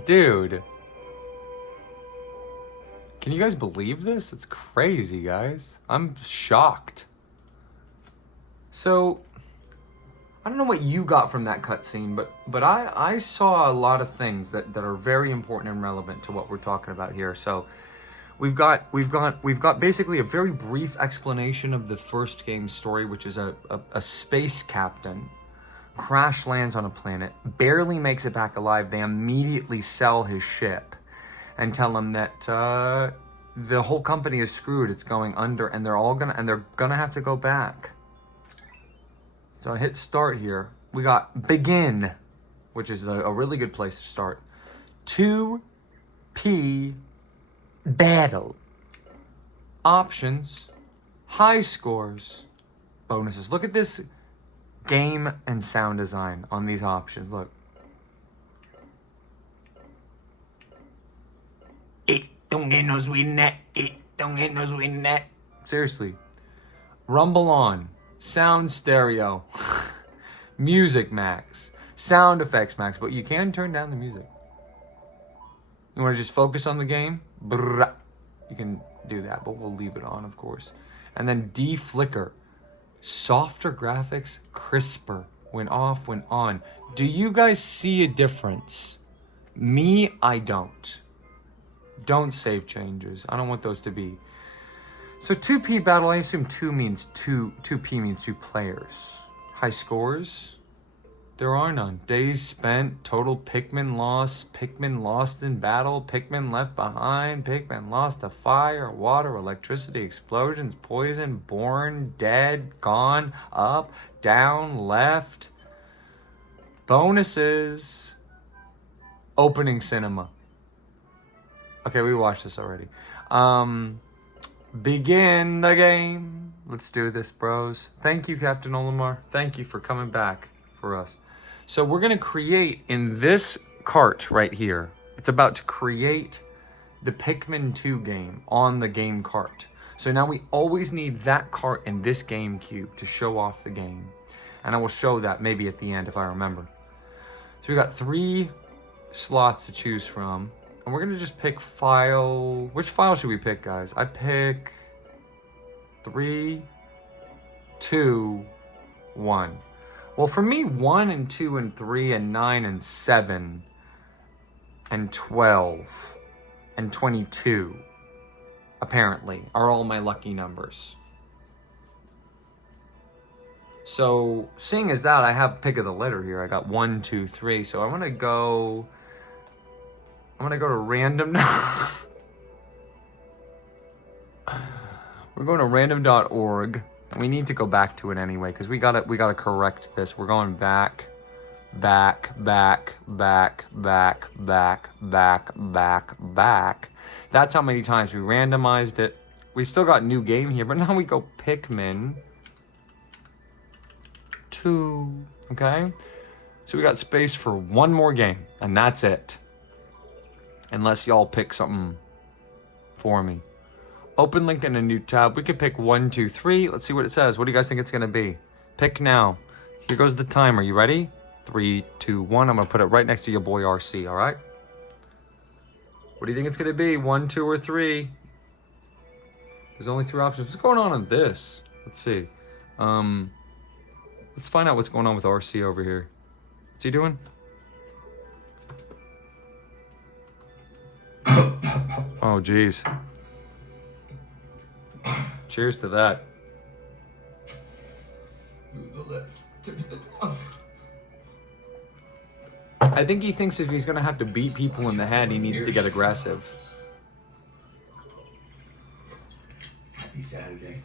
Dude. Can you guys believe this? It's crazy, guys. I'm shocked. So, I don't know what you got from that cutscene, but I saw a lot of things that are very important and relevant to what we're talking about here. So, we've got basically a very brief explanation of the first game's story, which is a space captain crash lands on a planet, barely makes it back alive. They immediately sell his ship and tell him that the whole company is screwed. It's going under, and they're gonna have to go back. So I hit start here. We got begin, which is a really good place to start. 2P battle. Options, high scores, bonuses. Look at this game and sound design on these options. Look. It don't get no sweet net. It don't get no sweet net. Seriously. Rumble on. Sound stereo. Music max. Sound effects max. But you can turn down the music. You want to just focus on the game? Brrrah. You can do that, but we'll leave it on, of course. And then deflicker. Softer graphics, crisper. When off, when on. Do you guys see a difference? Me, I don't. Don't save changes. I don't want those to be. So 2P battle, I assume 2P means two players. High scores? There are none. Days spent, total Pikmin lost in battle, Pikmin left behind, Pikmin lost to fire, water, electricity, explosions, poison, born, dead, gone, up, down, left. Bonuses. Opening cinema. Okay, we watched this already. Begin the game. Let's do this, bros. Thank you, Captain Olimar. Thank you for coming back for us. So we're going to create in this cart right here. It's about to create the Pikmin 2 game on the game cart. So now we always need that cart in this GameCube to show off the game. And I will show that maybe at the end if I remember. So we got 3 slots to choose from. And we're going to just pick file. Which file should we pick, guys? I pick 3, 2, 1. Well, for me, 1 and 2 and 3 and 9 and 7 and 12 and 22, apparently, are all my lucky numbers. So, seeing as that, I have pick of the litter here. I got 1, 2, 3. So I'm going to go to random. We're going to random.org. We need to go back to it anyway, because we gotta correct this. We're going back. That's how many times we randomized it. We still got new game here, but now we go Pikmin 2. Okay? So we got space for one more game, and that's it. Unless y'all pick something for me. Open link in a new tab. We could pick 1, 2, 3. Let's see what it says. What do you guys think it's gonna be? Pick now. Here goes the timer. You ready? 3, 2, 1. I'm gonna put it right next to your boy RC, all right? What do you think it's gonna be? 1, 2, or 3? There's only 3 options. What's going on this? Let's see. Let's find out what's going on with RC over here. What's he doing? Oh, geez. Cheers to that. I think he thinks if he's gonna have to beat people in the head, he needs to get aggressive. Happy Saturday.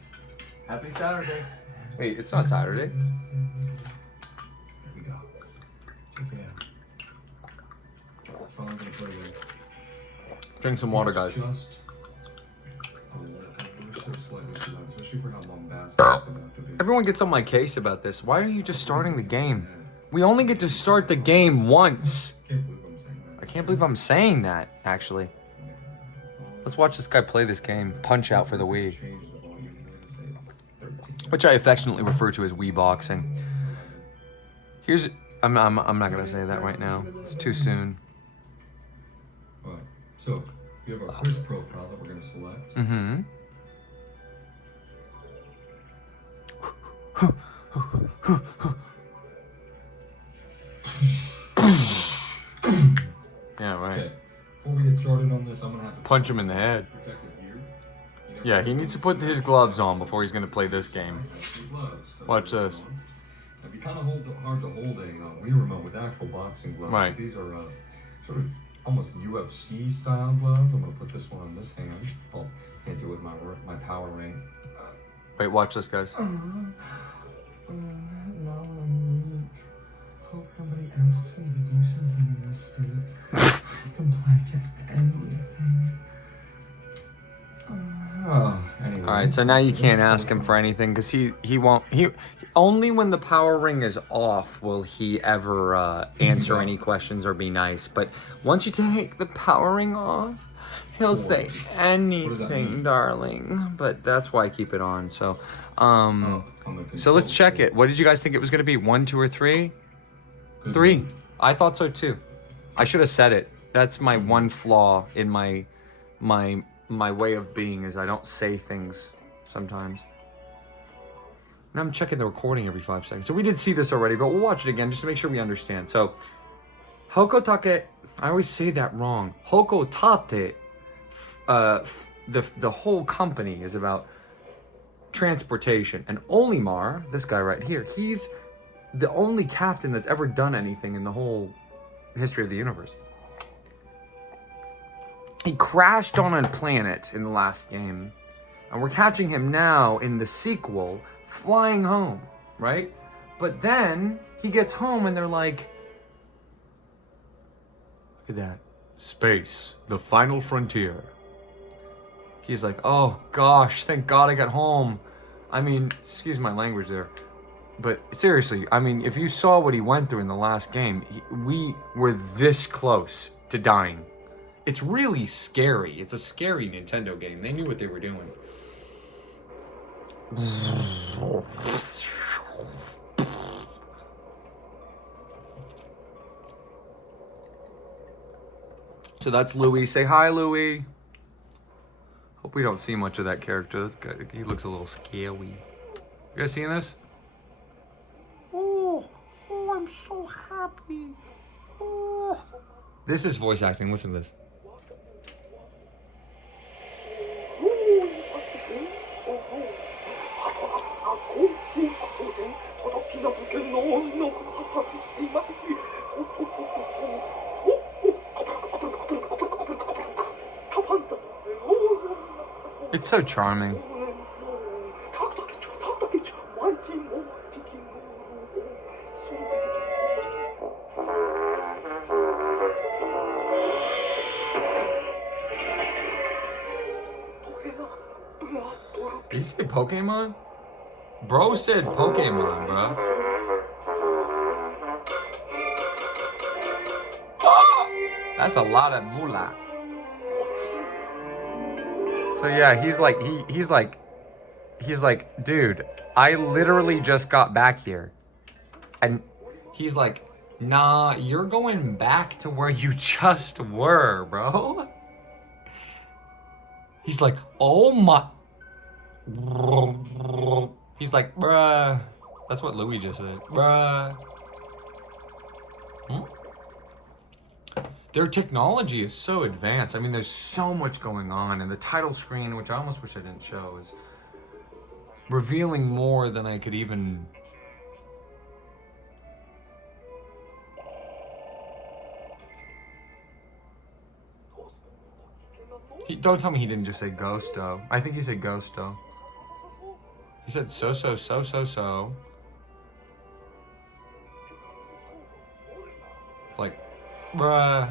Happy Saturday. Wait, it's not Saturday. Here we go. Check it out. That's all I'm gonna put it in. Drink some water, guys. Just a little so slightly too loud, especially for how bombastic it's about to be. Everyone gets on my case about this. Why are you just starting the game? We only get to start the game once. Can't believe I'm saying that. I can't believe I'm saying that, actually. Let's watch this guy play this game. Punch Out for the Wii. Change the volume. I'm gonna say it's 13. Which I affectionately refer to as Wii boxing. Here's... I'm not gonna say that right now. It's too soon. Alright, so we have our first profile that we're gonna select. Mm-hmm. Yeah, right. Okay, before we get started on this, I'm gonna have to Punch him in the head. protect the ear. Yeah, he needs to put his gloves on before he's gonna play this game. Gloves. Watch this. It'd be kind of hard to hold a Wii remote with actual boxing gloves. Right. These are sort of almost UFC style gloves. I'm gonna put this one on this hand. Well, can't do it with my power ring. Wait, watch this, guys. No, I'm weak. Hope nobody asks me to do something in this state. I comply to anything. Anyway. All right, so now you can't ask him for anything because he won't. Only when the power ring is off will he ever answer any questions or be nice. But once you take the power ring off, he'll say anything, darling. But that's why I keep it on. So, so let's check it. What did you guys think it was gonna be? 1, 2, or 3? 3. I thought so too. I should have said it. That's my one flaw in my way of being is I don't say things sometimes. And I'm checking the recording every 5 seconds. So we did see this already, but we'll watch it again just to make sure we understand. So, Hokotate, I always say that wrong. Hokotate, the whole company is about transportation. And Olimar, this guy right here, he's the only captain that's ever done anything in the whole history of the universe. He crashed on a planet in the last game, and we're catching him now in the sequel, flying home, right? But then he gets home and they're like, look at that. Space, the final frontier. He's like, oh gosh, thank God I got home. I mean, excuse my language there. But seriously, I mean, if you saw what he went through in the last game, we were this close to dying. It's really scary. It's a scary Nintendo game. They knew what they were doing. So that's Louis. Say hi, Louis. Hope we don't see much of that character. That's good. He looks a little scary. You guys seeing this? Oh, I'm so happy. Oh. This is voice acting. Listen to this. It's so charming. he say Pokemon? Bro said Pokemon, bro. Oh, that's a lot of moolah. So yeah, he's like, dude, I literally just got back here. And he's like, nah, you're going back to where you just were, bro. He's like, oh my. He's like, bruh. That's what Louis just said. Bruh. Their technology is so advanced. I mean, there's so much going on. And the title screen, which I almost wish I didn't show, is revealing more than I could even... Don't tell me he didn't just say ghost, though. I think he said ghost, though. He said so. It's like, bruh.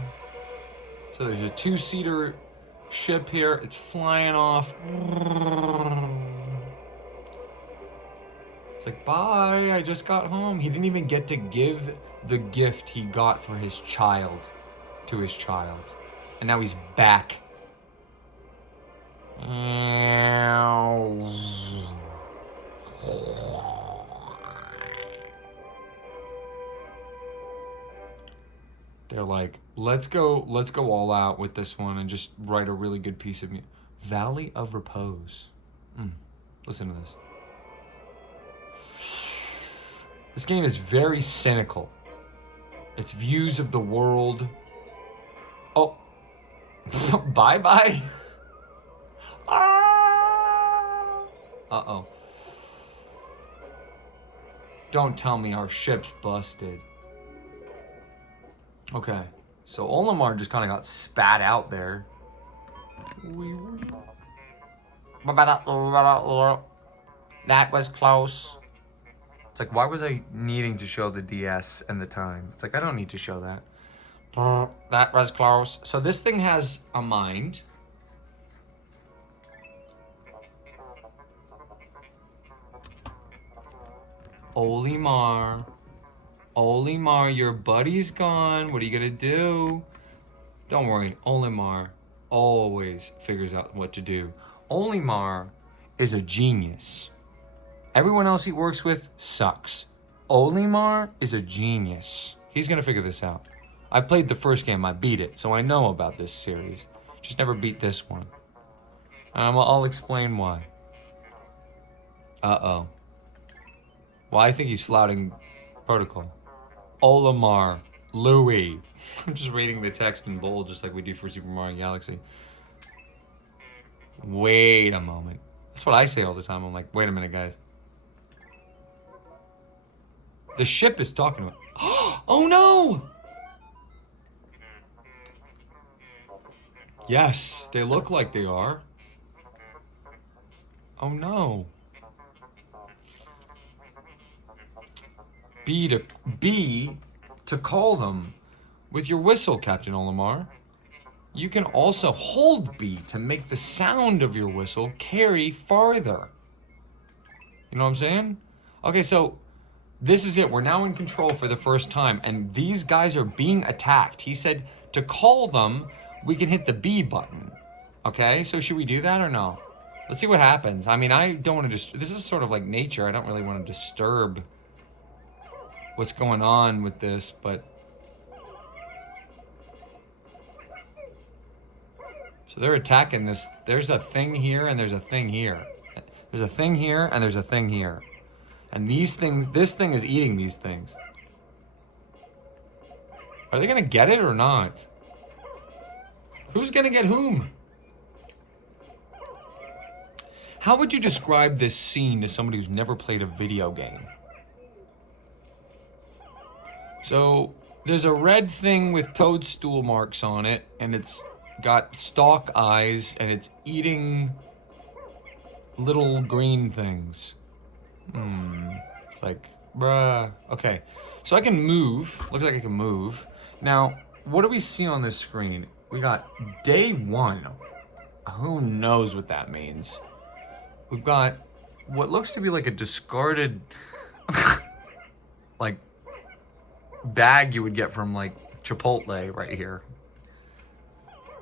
So there's a 2-seater ship here. It's flying off. It's like, bye, I just got home. He didn't even get to give the gift he got for his child to his child. And now he's back. They're like, let's go all out with this one and just write a really good piece of music. Valley of Repose. Listen to this. This game is very cynical. Its views of the world. Oh. Bye-bye. Uh-oh. Don't tell me our ship's busted. Okay. So Olimar just kind of got spat out there. That was close. It's like, why was I needing to show the DS and the time? It's like, I don't need to show that. That was close. So this thing has a mind. Olimar. Olimar, your buddy's gone. What are you gonna do? Don't worry, Olimar always figures out what to do. Olimar is a genius. Everyone else he works with sucks. Olimar is a genius. He's gonna figure this out. I played the first game, I beat it, so I know about this series. Just never beat this one. I'll explain why. Uh-oh. Well, I think he's flouting protocol. Olimar, Louis. I'm just reading the text in bold, just like we do for Super Mario Galaxy. Wait a moment. That's what I say all the time. I'm like, wait a minute, guys. The ship is talking to him. Oh no! Yes, they look like they are. Oh no. B to call them with your whistle, Captain Olimar. You can also hold B to make the sound of your whistle carry farther. You know what I'm saying? Okay, so this is it. We're now in control for the first time, and these guys are being attacked. He said to call them, we can hit the B button. Okay, so should we do that or no? Let's see what happens. I mean, I don't want to this is sort of like nature. I don't really want to disturb what's going on with this, but so they're attacking this. There's a thing here and there's a thing here. There's a thing here and there's a thing here. And these things, this thing is eating these things. Are they gonna get it or not? Who's gonna get whom? How would you describe this scene to somebody who's never played a video game? So there's a red thing with toadstool marks on it, and it's got stalk eyes, and it's eating little green things. It's like, bruh. Okay, so I can move. Looks like I can move. Now, what do we see on this screen? We got day 1. Who knows what that means? we've got what looks to be like a discarded like bag you would get from like Chipotle right here.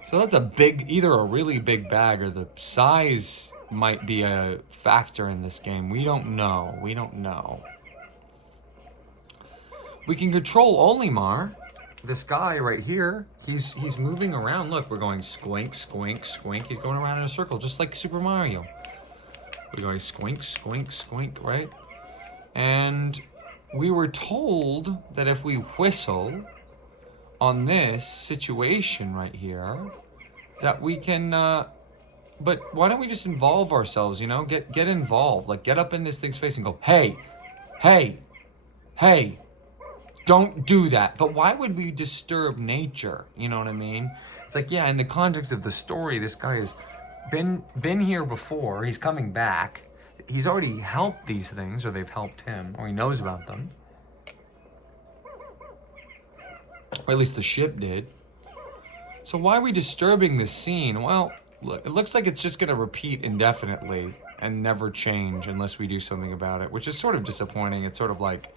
So that's a big, either a really big bag or the size might be a factor in this game. We don't know. We don't know. We can control Olimar, this guy right here. He's moving around. Look, we're going squink, squink, squink. He's going around in a circle, just like Super Mario. We're going squink, squink, squink, right? And we were told that if we whistle on this situation right here, that we can, but why don't we just involve ourselves, you know? Get involved. Like, get up in this thing's face and go, hey, hey, hey. Don't do that. But why would we disturb nature? You know what I mean? It's like, yeah, in the context of the story, this guy has been here before. He's coming back. He's already helped these things, or they've helped him, or he knows about them. Or at least the ship did. So why are we disturbing this scene? Well, it looks like it's just going to repeat indefinitely and never change unless we do something about it, which is sort of disappointing. It's sort of like,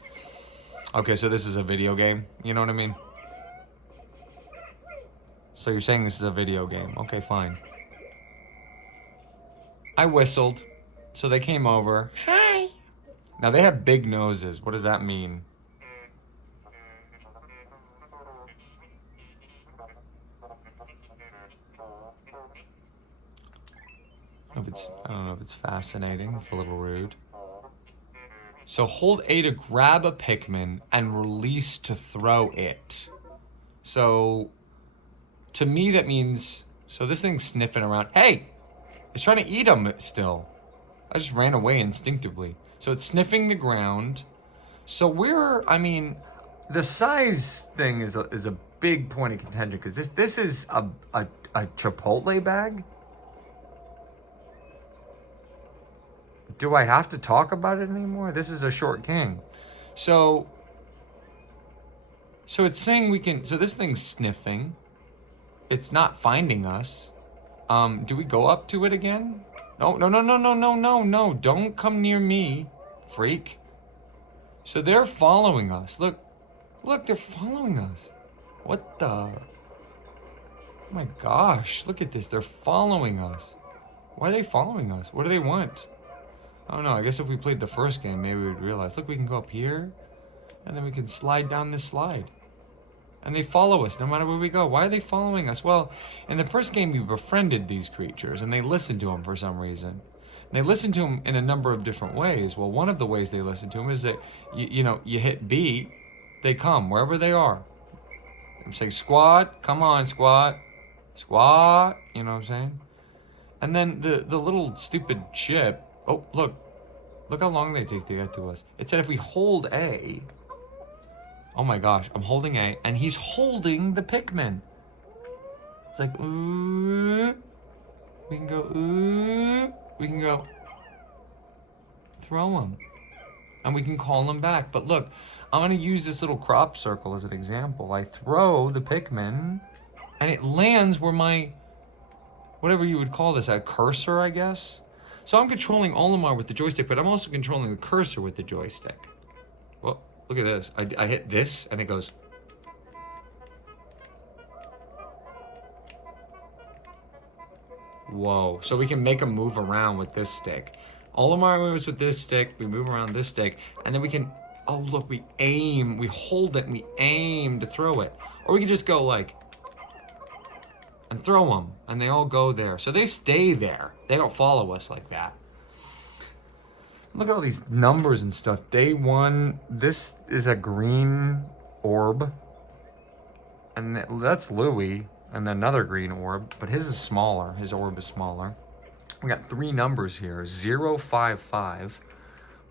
okay, so this is a video game. You know what I mean? So you're saying this is a video game. Okay, fine. I whistled, so they came over. Hi. Now, they have big noses. What does that mean? I don't know if it's fascinating. It's a little rude. So hold A to grab a Pikmin and release to throw it. So to me that means, so this thing's sniffing around. Hey, it's trying to eat them still. I just ran away instinctively. So it's sniffing the ground. So I mean, the size thing is a big point of contention because this is a Chipotle bag. Do I have to talk about it anymore? This is a short king. So it's saying we can, so this thing's sniffing. It's not finding us. Do we go up to it again? No. Don't come near me, freak. So they're following us. Look, they're following us. What the? Oh my gosh, look at this. They're following us. Why are they following us? What do they want? I don't know. I guess if we played the first game, maybe we'd realize. Look, we can go up here, and then we can slide down this slide. And they follow us no matter where we go. Why are they following us? Well, in the first game, you befriended these creatures, and they listened to them for some reason. And they listened to them in a number of different ways. Well, one of the ways they listen to them is that, you hit B, they come, wherever they are. I'm saying, squad, come on, squad. Squad, you know what I'm saying? And then the little stupid ship, oh, look how long they take to get to us. It said if we hold A, oh my gosh, I'm holding A, and he's holding the Pikmin. It's like, ooh, we can go, throw them. And we can call them back. But look, I'm gonna use this little crop circle as an example. I throw the Pikmin, and it lands where my, whatever you would call this, a cursor, I guess? So I'm controlling Olimar with the joystick, but I'm also controlling the cursor with the joystick. Well, look at this. I hit this, and it goes. Whoa. So we can make them move around with this stick. Olimar moves with this stick. We move around this stick. And then we can, oh, look, we aim. We hold it, and we aim to throw it. Or we can just go like, and throw them, and they all go there. So they stay there. They don't follow us like that. Look at all these numbers and stuff. Day 1, this is a green orb. And that's Louis, and another green orb, but his is smaller. His orb is smaller. We got 3 numbers here, 0, 5, 5.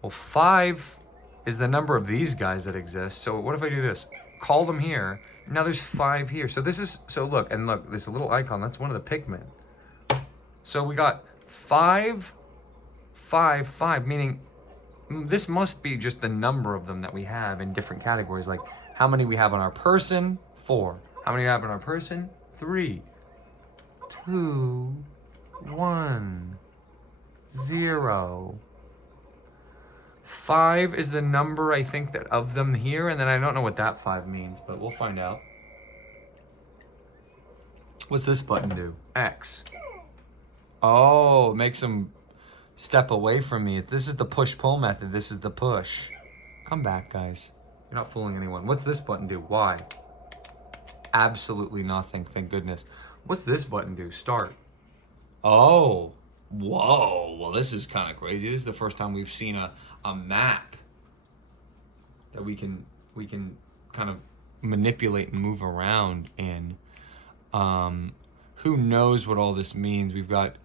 Well, 5 is the number of these guys that exist. So what if I do this? Call them here. Now there's 5 here. So look, this little icon, that's one of the Pikmin. So we got 5, 5, 5, meaning this must be just the number of them that we have in different categories. Like how many we have on our person, 4. How many we have on our person, 3, 2, 1. 0. 5 is the number, I think, that of them here, and then I don't know what that 5 means, but we'll find out. What's this button do? X. Oh, it makes them step away from me. This is the push-pull method. This is the push. Come back, guys. You're not fooling anyone. What's this button do? Y. Absolutely nothing, thank goodness. What's this button do? Start. Oh. Whoa. Well, this is kind of crazy. This is the first time we've seen a map that we can kind of manipulate and move around in. Who knows what all this means? We've got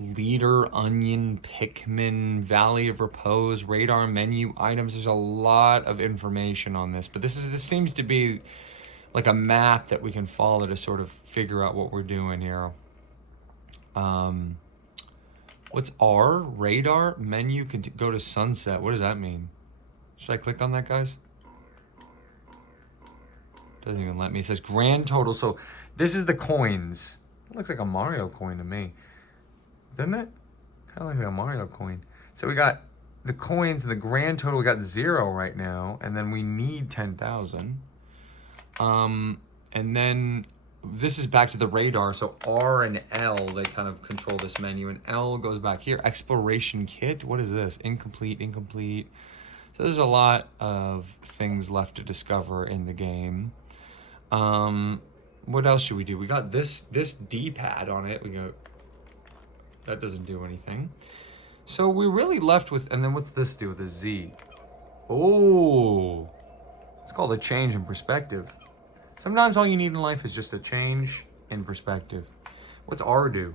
leader, onion, Pikmin, Valley of Repose, radar, menu, items. There's a lot of information on this, but this seems to be like a map that we can follow to sort of figure out what we're doing here. What's R? Radar, menu, can go to sunset. What does that mean? Should I click on that, guys? Doesn't even let me. It says grand total. So this is the coins. It looks like a Mario coin to me. Doesn't it? Kind of looks like a Mario coin. So we got the coins and the grand total. We got 0 right now. And then we need 10,000. And then this is back to the radar. So R and L, they kind of control this menu. And L goes back here. Exploration kit. What is this? Incomplete, incomplete. So there's a lot of things left to discover in the game. What else should we do? We got this D-pad on it. We go. That doesn't do anything. So we're really left with, and then what's this do? The Z. Oh, it's called a change in perspective. Sometimes all you need in life is just a change in perspective. What's R do?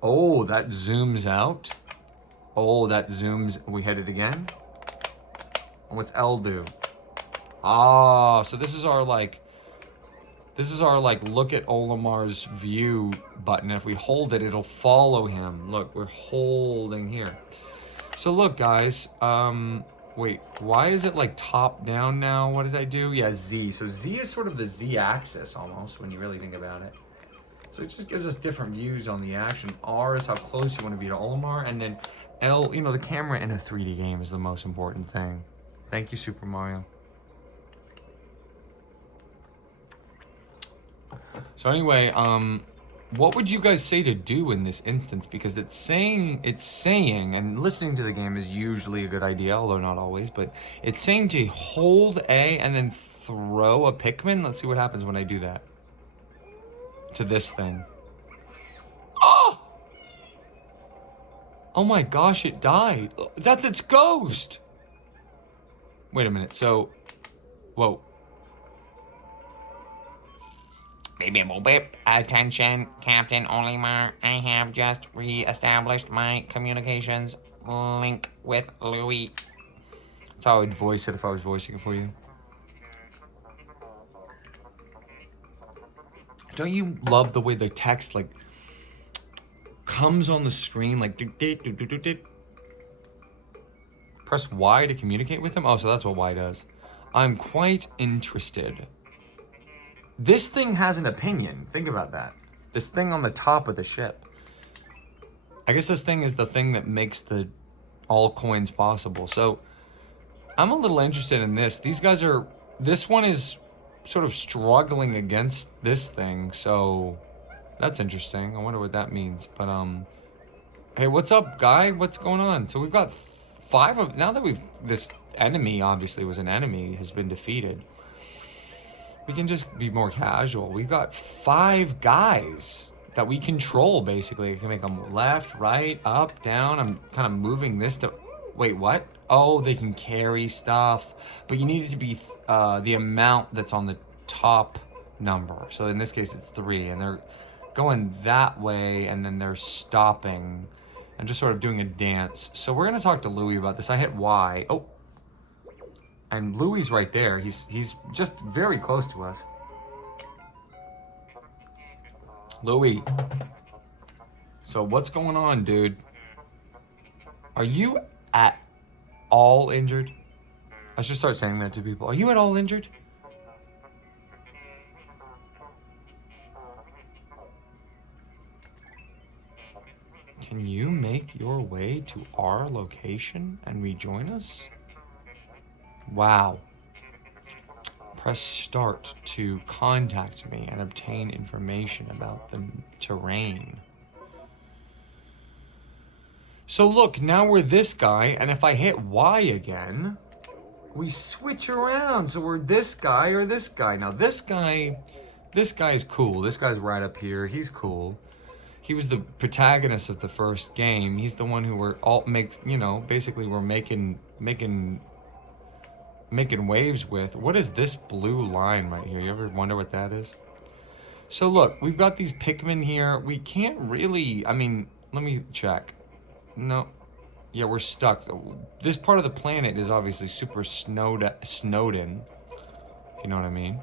Oh, that zooms out. Oh, that zooms. We hit it again. And what's L do? Ah, so this is our like look at Olimar's view button. If we hold it, it'll follow him. Look, we're holding here. So look, guys, wait, why is it like top down now? What did I do? Yeah, Z. So Z is sort of the Z axis almost when you really think about it. So it just gives us different views on the action. R is how close you want to be to Olimar. And then L, you know, the camera in a 3D game is the most important thing. Thank you, Super Mario. So anyway, what would you guys say to do in this instance? Because it's saying, and listening to the game is usually a good idea, although not always, but it's saying to hold A and then throw a Pikmin. Let's see what happens when I do that. To this thing. Oh! Oh my gosh, it died. That's its ghost! Wait a minute, so... Whoa. Beep, beep, boop, beep. Attention, Captain Olimar. I have just re-established my communications link with Louis. That's how I would voice it if I was voicing it for you. Don't you love the way the text, like, comes on the screen, like, press Y to communicate with him? Oh, so that's what Y does. I'm quite interested. This thing has an opinion. Think about that. This thing on the top of the ship. I guess this thing is the thing that makes the all coins possible. So I'm a little interested in this. These guys are... This one is sort of struggling against this thing. So that's interesting. I wonder what that means. But, hey, what's up, guy? What's going on? So we've got 5 of... Now that we've... This enemy, obviously, was an enemy, has been defeated. We can just be more casual. We've got 5 guys that we control, basically. We can make them left, right, up, down. I'm kind of moving this to... Wait, what? Oh, they can carry stuff. But you need it to be the amount that's on the top number. So in this case, it's 3. And they're going that way, and then they're stopping and just sort of doing a dance. So we're going to talk to Louis about this. I hit Y. Oh. And Louis right there. He's just very close to us. Louis. So what's going on, dude? Are you at all injured? I should start saying that to people. Are you at all injured? Can you make make your way to our location and rejoin us? Wow. Press start to contact me and obtain information about the terrain. So look, now we're this guy, and if I hit Y again, we switch around. So we're this guy or this guy. Now this guy's cool. This guy's right up here. He's cool. He was the protagonist of the first game. He's the one who we're all basically we're making waves with. What is this blue line right here? You ever wonder what that is? So look, we've got these Pikmin here. We can't really, I mean, let me check. No. Yeah, we're stuck. This part of the planet is obviously super snowed in. If you know what I mean.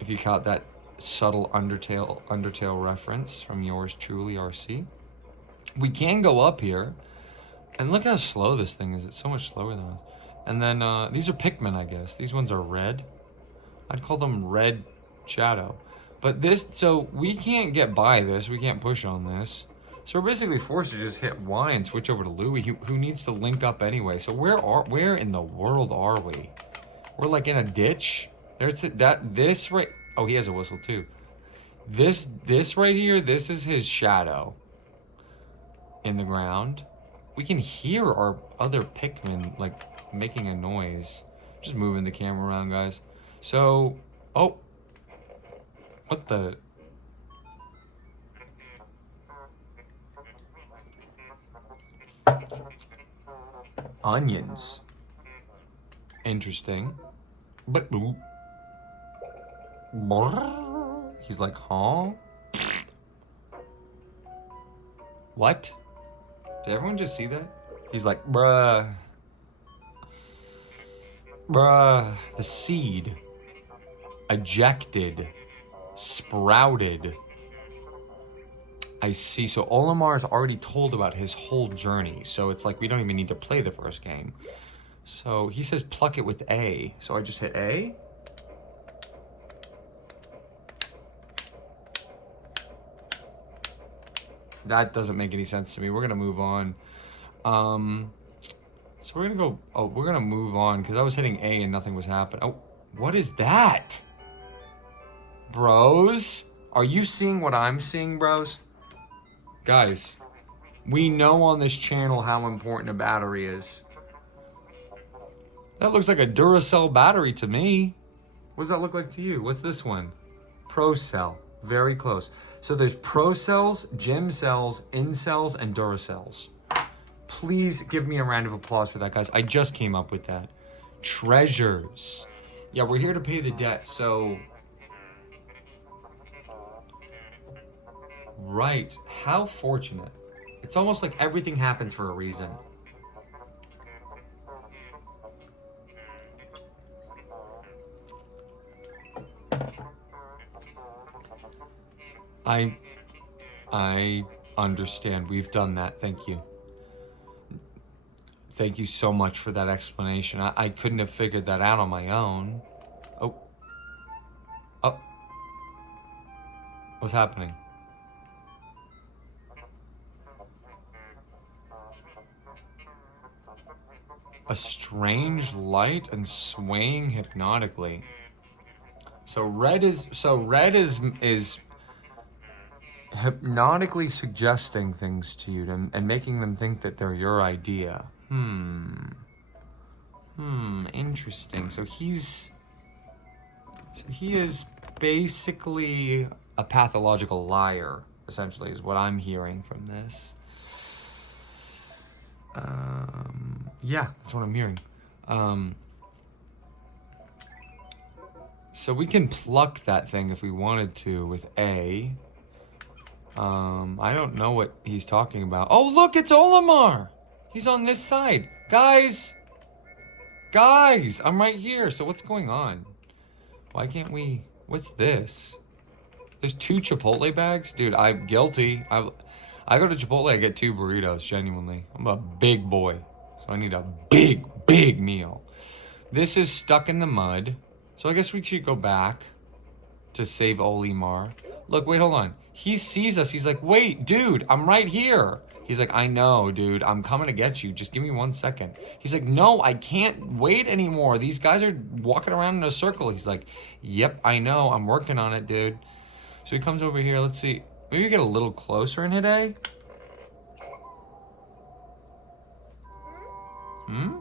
If you caught that subtle Undertale reference from yours truly, RC. We can go up here. And look how slow this thing is. It's so much slower than us. And then these are Pikmin, I guess. These ones are red. I'd call them red shadow. But this, so we can't get by this. We can't push on this. So we're basically forced to just hit Y and switch over to Louie, who needs to link up anyway. So where in the world are we? We're like in a ditch. This right. Oh, he has a whistle too. This right here. This is his shadow. In the ground. We can hear our other Pikmin like making a noise. Just moving the camera around, guys. So, oh, what the? Onions. Interesting. But he's like, huh? What? Did everyone just see that? He's like, bruh. Bruh. The seed. Ejected. Sprouted. I see. So Olimar's already told about his whole journey. So it's like we don't even need to play the first game. So he says pluck it with A. So I just hit A. That doesn't make any sense to me. We're going to move on. So we're going to go... Oh, we're going to move on because I was hitting A and nothing was happening. Oh, what is that? Bros? Are you seeing what I'm seeing, bros? Guys, we know on this channel how important a battery is. That looks like a Duracell battery to me. What does that look like to you? What's this one? Pro Cell. Very close. So there's Pro Cells, Gym Cells, Incells, and Duracells. Please give me a round of applause for that, guys. I just came up with that. Treasures. Yeah, we're here to pay the debt, so... Right. How fortunate. It's almost like everything happens for a reason. I understand. We've done that. Thank you. Thank you so much for that explanation. I couldn't have figured that out on my own. Oh. Oh. What's happening? A strange light and swaying hypnotically. So red is hypnotically suggesting things to you and making them think that they're your idea. Interesting. So he is basically a pathological liar, essentially, is what I'm hearing from this. Yeah, that's what I'm hearing. So we can pluck that thing if we wanted to with A. I don't know what he's talking about. Oh, look, it's Olimar! He's on this side. Guys! Guys! I'm right here. So what's going on? Why can't we... What's this? There's 2 Chipotle bags? Dude, I'm guilty. I go to Chipotle, I get 2 burritos, genuinely. I'm a big boy. So I need a big meal. This is stuck in the mud. So I guess we should go back to save Olimar. Look, wait, hold on. He sees us. He's like, wait, dude, I'm right here. He's like, I know, dude. I'm coming to get you. Just give me 1 second. He's like, no, I can't wait anymore. These guys are walking around in a circle. He's like, yep, I know. I'm working on it, dude. So he comes over here. Let's see. Maybe get a little closer in today. Hmm?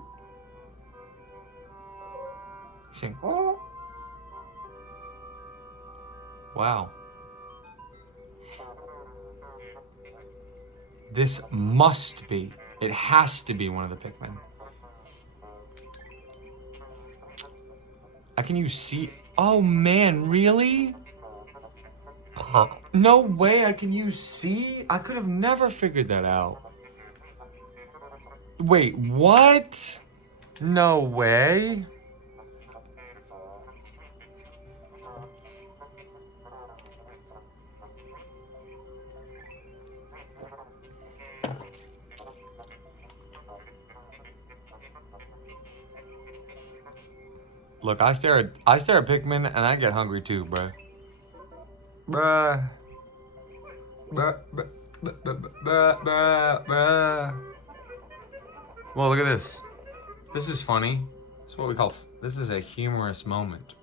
He's saying, oh. Wow. This must be. It has to be one of the Pikmin. Can you see? Oh man, really? No way I can use C? I could have never figured that out. Wait, what? No way. Look, I stare at Pikmin and I get hungry too, bruh. Bruh. Bruh, bruh, bruh, bruh, bruh, bruh, bruh. Well, look at this. This is funny. This is what we call, this is a humorous moment.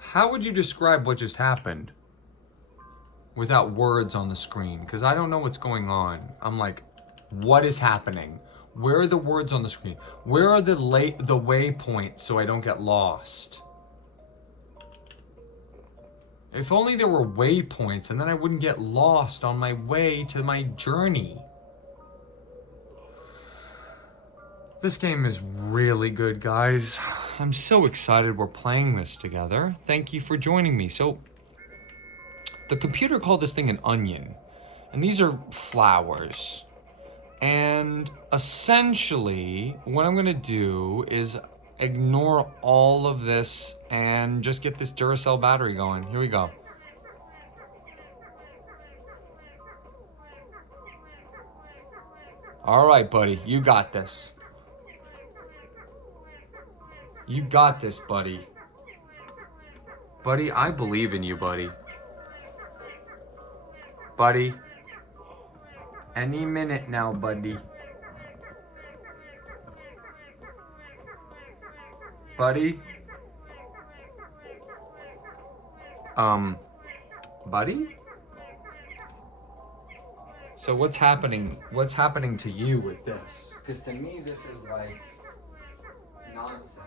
How would you describe what just happened without words on the screen? Because I don't know what's going on. I'm like, what is happening? Where are the words on the screen? Where are the waypoints so I don't get lost? If only there were waypoints and then I wouldn't get lost on my way to my journey. This game is really good, guys. I'm so excited we're playing this together. Thank you for joining me. So, the computer called this thing an onion. And these are flowers. And essentially, what I'm gonna do is ignore all of this and just get this Duracell battery going. Here we go. All right, buddy, you got this. You got this, buddy. Buddy, I believe in you, buddy. Buddy. Any minute now, buddy. Buddy? Buddy? So what's happening? What's happening to you with this? Because to me, this is like nonsense.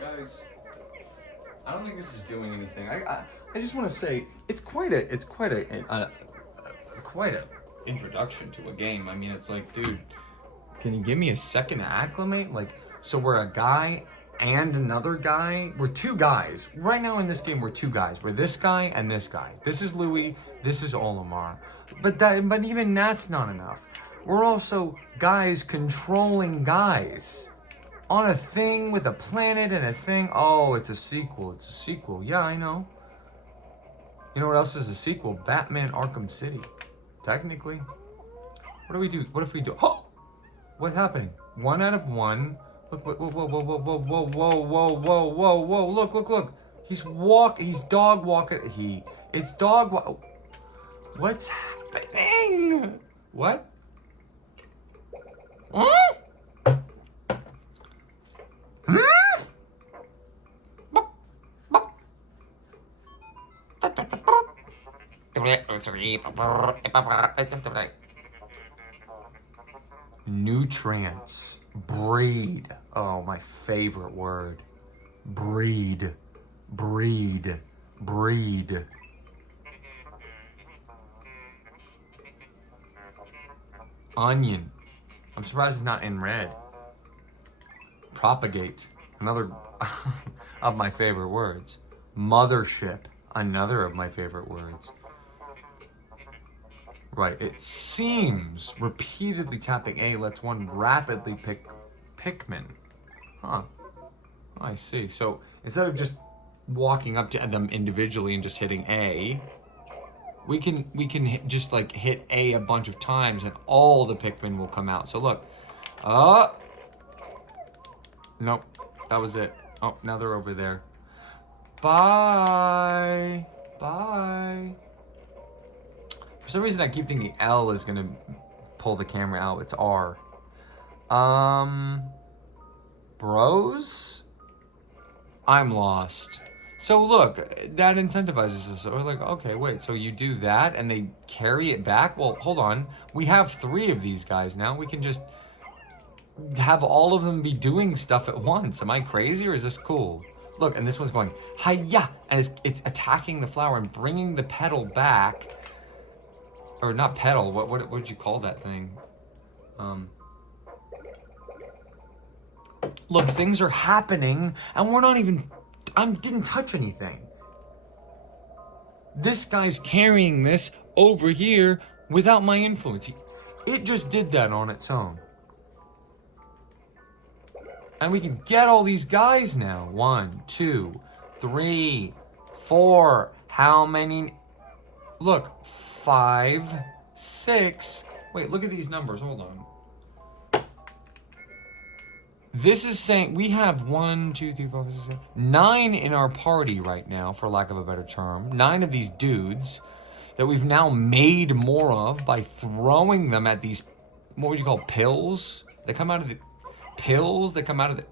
Guys, I don't think this is doing anything. I just want to say it's quite a introduction to a game. I mean, it's like, dude, can you give me a second to acclimate? Like, so we're a guy and another guy. We're two guys right now in this game. We're two guys. We're this guy and this guy. This is Louis. This is Olimar. But even that's not enough. We're also guys controlling guys. On a thing with a planet and a thing. Oh, it's a sequel. It's a sequel. Yeah, I know. You know what else is a sequel? Batman Arkham City. Technically. What do we do? What if we do? Oh! What's happening? 1 out of 1. Look, whoa, whoa, whoa, whoa, whoa, whoa, whoa, whoa, whoa, whoa, whoa. Look. He's dog walking. It's dog walk. What's happening? What? Huh? Nutrients. Breed. Oh, my favorite word. Breed. Onion. I'm surprised it's not in red. propagate. Another of my favorite words. Mothership. Another of my favorite words. Right, it seems repeatedly tapping A lets one rapidly pick Pikmin. Huh. I see. So instead of just walking up to them individually and just hitting A, we can just like hit A a bunch of times and all the Pikmin will come out. So look. Nope. That was it. Oh, now they're over there. Bye. Bye. For some reason I keep thinking L is gonna pull the camera out. It's R. Bros? I'm lost. So look, that incentivizes us. We're like, okay, wait, so you do that and they carry it back? Well, hold on. We have 3 of these guys now. We can just have all of them be doing stuff at once. Am I crazy or is this cool? Look, and this one's going, hi-ya! And it's attacking the flower and bringing the petal back. Or not petal, what would you call that thing? Look, things are happening, and we're not even... I didn't touch anything. This guy's carrying this over here without my influence. It just did that on its own. And we can get all these guys now. 1, 2, 3, 4. How many? Look, 5, 6. Wait, look at these numbers. Hold on. This is saying we have 1, 2, 3, 4, 5, 6, 7, 9 in our party right now, for lack of a better term. 9 of these dudes that we've now made more of by throwing them at these, what would you call, pills? That come out of the... Pills that come out of the...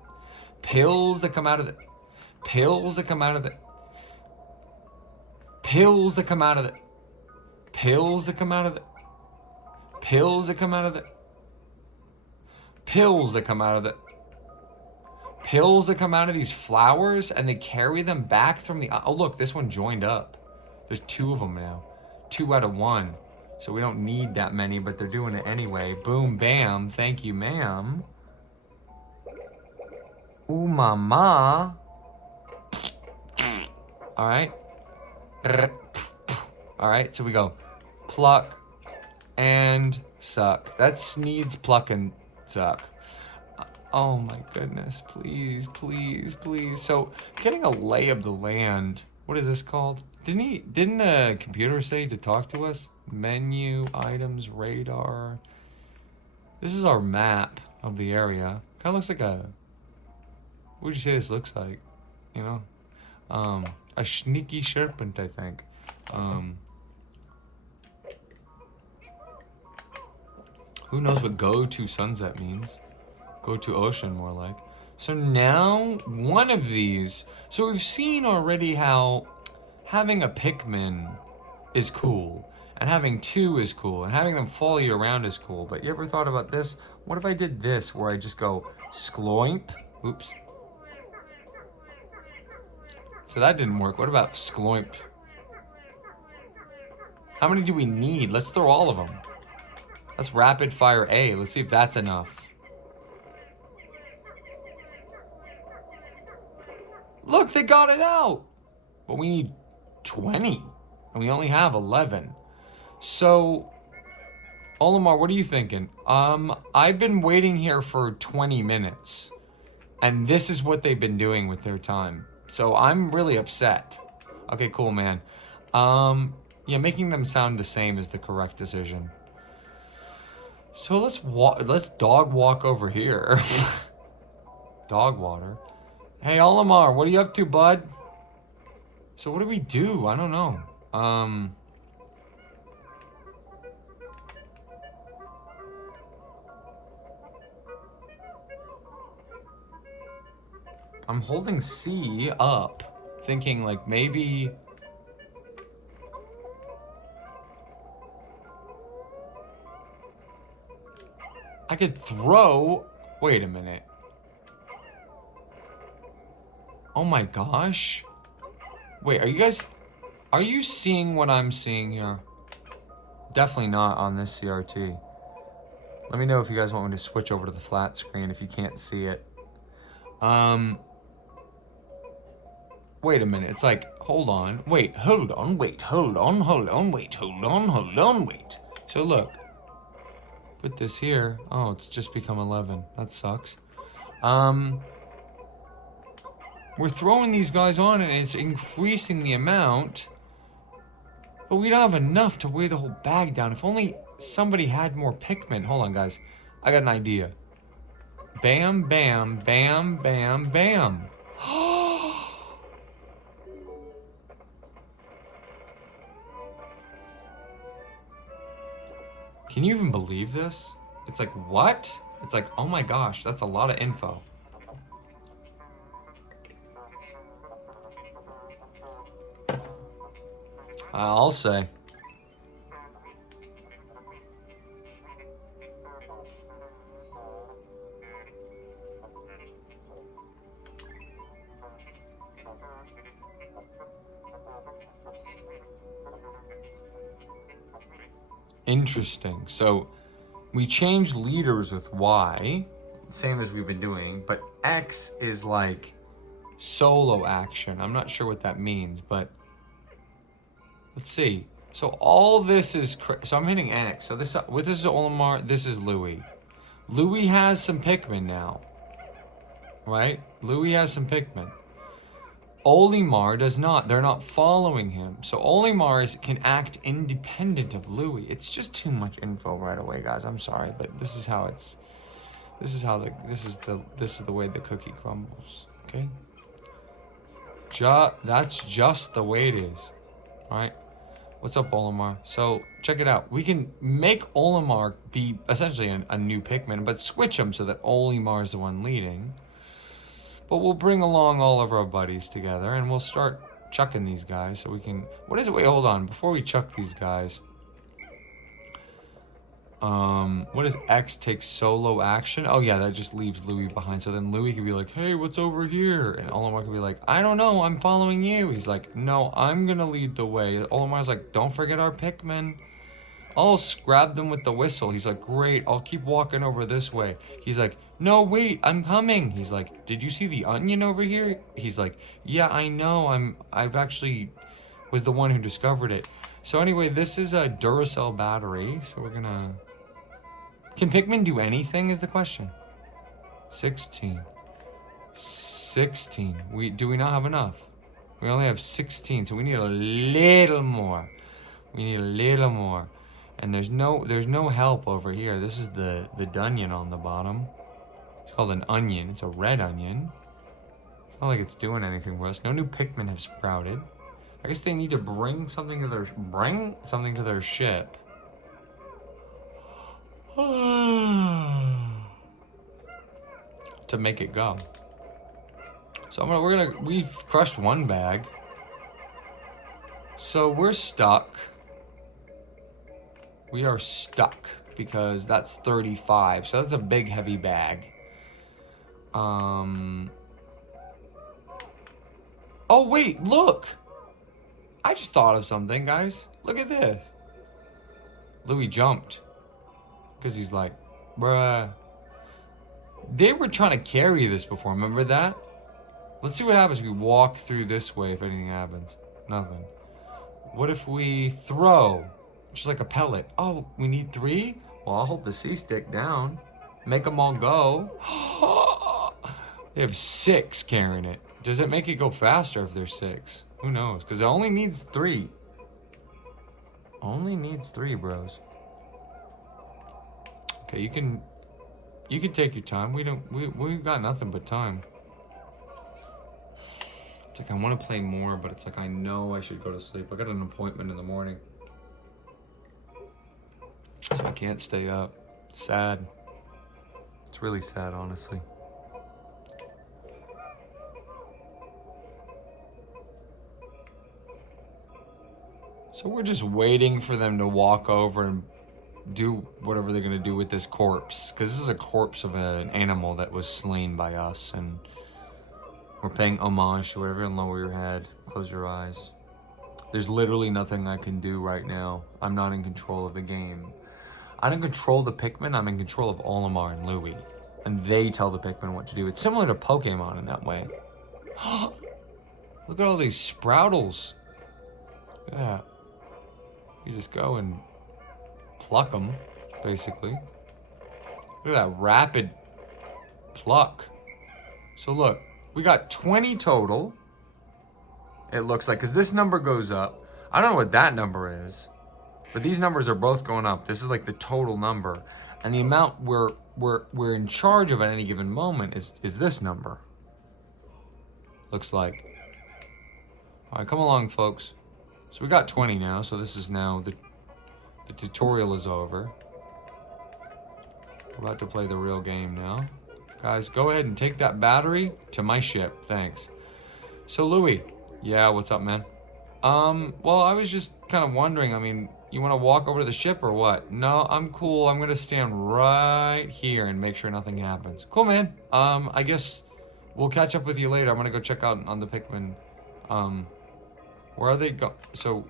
Pills that come out of the... Pills that come out of the... Pills that come out of the... Pills that come out of the... Pills that come out of the... Pills that come out of the... Pills that come out of these flowers and they carry them back from the... Oh, look, this one joined up. There's 2 of them now. 2 out of 1. So we don't need that many, but they're doing it anyway. Boom, bam. Thank you, ma'am. Ooh, mama. All right. All right, so we go pluck and suck. That needs pluck and suck. Oh my goodness, please, please, please. So getting a lay of the land. What is this called? Didn't the computer say to talk to us? Menu, items, radar. This is our map of the area. Kind of looks like a, what would you say this looks like? You know? A sneaky serpent, I think. Who knows what go to sunset means? Go to ocean, more like. So now, one of these... So we've seen already how having a Pikmin is cool. And having 2 is cool. And having them follow you around is cool. But you ever thought about this? What if I did this, where I just go skloimp? Oops. So that didn't work. What about skloimp? How many do we need? Let's throw all of them. Let's rapid fire A. Let's see if that's enough. Look, they got it out. But we need 20. And we only have 11. So, Olimar, what are you thinking? I've been waiting here for 20 minutes. And this is what they've been doing with their time. So I'm really upset. Okay, cool, man. Yeah, making them sound the same is the correct decision. So let's dog walk over here. Dog water. Hey, Olimar, what are you up to, bud? So what do we do? I don't know. I'm holding C up, thinking like maybe... I could throw... Wait a minute. Oh my gosh. Wait, are you seeing what I'm seeing here? Definitely not on this CRT. Let me know if you guys want me to switch over to the flat screen if you can't see it. Wait a minute. It's like, hold on. Wait, hold on. Wait, hold on. Hold on. Wait, hold on. Hold on. Wait. So look. Put this here. Oh, it's just become 11. That sucks. We're throwing these guys on and it's increasing the amount. But we don't have enough to weigh the whole bag down. If only somebody had more Pikmin. Hold on, guys. I got an idea. Bam, bam, bam, bam, bam. Can you even believe this? It's like, what? It's like, oh my gosh, that's a lot of info. I'll say. Interesting. So we change leaders with Y, same as we've been doing, but X is like solo action. I'm not sure what that means, but let's see. So all this is, so I'm hitting X. So this is Olimar, this is Louis. Louis has some Pikmin now, right? Louis has some Pikmin. Olimar does not. They're not following him. So Olimar can act independent of Louis. It's just too much info right away, guys. I'm sorry, but this is how it's. This is the way the cookie crumbles. Okay. That's just the way it is. All right. What's up, Olimar? So check it out. We can make Olimar be essentially a new Pikmin, but switch him so that Olimar is the one leading. But we'll bring along all of our buddies together and we'll start chucking these guys so we can... What is it? Wait, hold on. Before we chuck these guys... what does X take solo action? Oh yeah, that just leaves Louis behind. So then Louis could be like, hey, what's over here? And Olimar could be like, I don't know, I'm following you. He's like, no, I'm gonna lead the way. Olimar's like, don't forget our Pikmin. I'll grab them with the whistle. He's like, great, I'll keep walking over this way. He's like, no, wait, I'm coming. He's like, did you see the onion over here? He's like, yeah, I know. I've actually was the one who discovered it. So anyway, this is a Duracell battery. So we're gonna... Can Pikmin do anything is the question. 16. 16. Do we not have enough? We only have 16, so we need a little more. We need a little more. And there's no help over here. This is the Dunyan on the bottom. It's called an onion. It's a red onion. It's not like it's doing anything for us. No new Pikmin have sprouted. I guess they need to bring something to their ship. To make it go. So we've crushed one bag. So we're stuck. We are stuck because that's 35. So that's a big heavy bag. Oh wait, look. I just thought of something, guys. Look at this. Louis jumped. Because he's like, bruh. They were trying to carry this before, remember that? Let's see what happens if we walk through this way, if anything happens. Nothing. What if we throw? Just like a pellet. Oh, we need 3? Well, I'll hold the C-stick down. Make them all go. They have 6 carrying it. Does it make it go faster if there's 6? Who knows? Because it only needs 3. Only needs 3, bros. Okay, you can take your time. We've got nothing but time. It's like I want to play more, but it's like I know I should go to sleep. I got an appointment in the morning. So I can't stay up. It's sad. It's really sad, honestly. So we're just waiting for them to walk over and do whatever they're gonna do with this corpse. Because this is a corpse of an animal that was slain by us. And we're paying homage to whatever, and lower your head. Close your eyes. There's literally nothing I can do right now. I'm not in control of the game. I don't control the Pikmin, I'm in control of Olimar and Louis. And they tell the Pikmin what to do. It's similar to Pokemon in that way. Look at all these Sproutles. Yeah. You just go and pluck them, basically. Look at that rapid pluck. So look, we got 20 total. It looks like, because this number goes up. I don't know what that number is, but these numbers are both going up. This is like the total number. And the amount we're in charge of at any given moment is this number. Looks like. All right, come along, folks. So we got 20 now, so this is now the tutorial is over. We're about to play the real game now. Guys, go ahead and take that battery to my ship. Thanks. So, Louie. Yeah, what's up, man? Well, I was just kind of wondering, I mean, you want to walk over to the ship or what? No, I'm cool. I'm going to stand right here and make sure nothing happens. Cool, man. I guess we'll catch up with you later. I'm going to go check out on the Pikmin. Where are they go? So,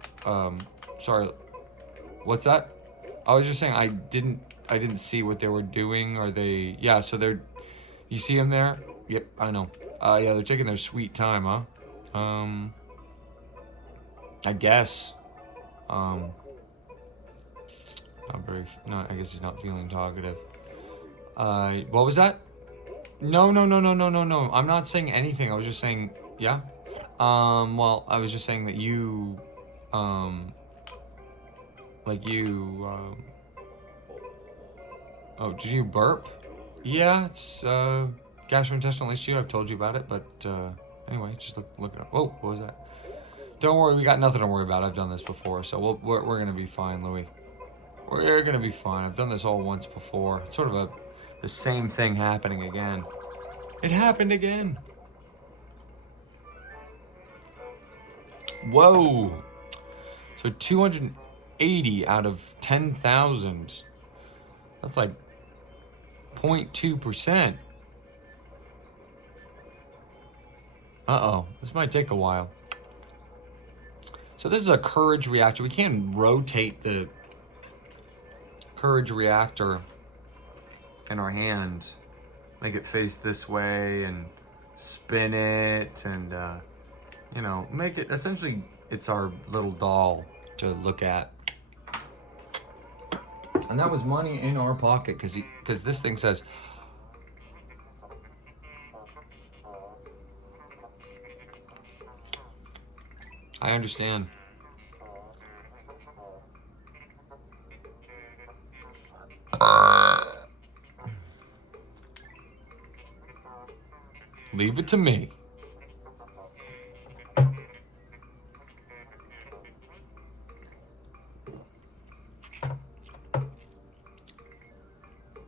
sorry. What's that? I was just saying I didn't see what they were doing. Are they? Yeah, so they're. You see them there? Yep, I know. Yeah, they're taking their sweet time, huh? I guess. Not very. No, I guess he's not feeling talkative. What was that? No. I'm not saying anything. I was just saying, yeah. Well, I was just saying that you, like you, oh, did you burp? Yeah, it's, gastrointestinal issue. I've told you about it, but, anyway, just look it up. Whoa, what was that? Don't worry, we got nothing to worry about. I've done this before, so we're gonna be fine, Louie. We're gonna be fine. I've done this all once before. It's sort of the same thing happening again. It happened again. Whoa. So 280 out of 10,000. That's like 0.2%. Uh-oh. This might take a while. So this is a courage reactor. We can rotate the courage reactor in our hand. Make it face this way and spin it and, you know, make it, essentially, it's our little doll to look at. And that was money in our pocket, because this thing says, I understand. Leave it to me.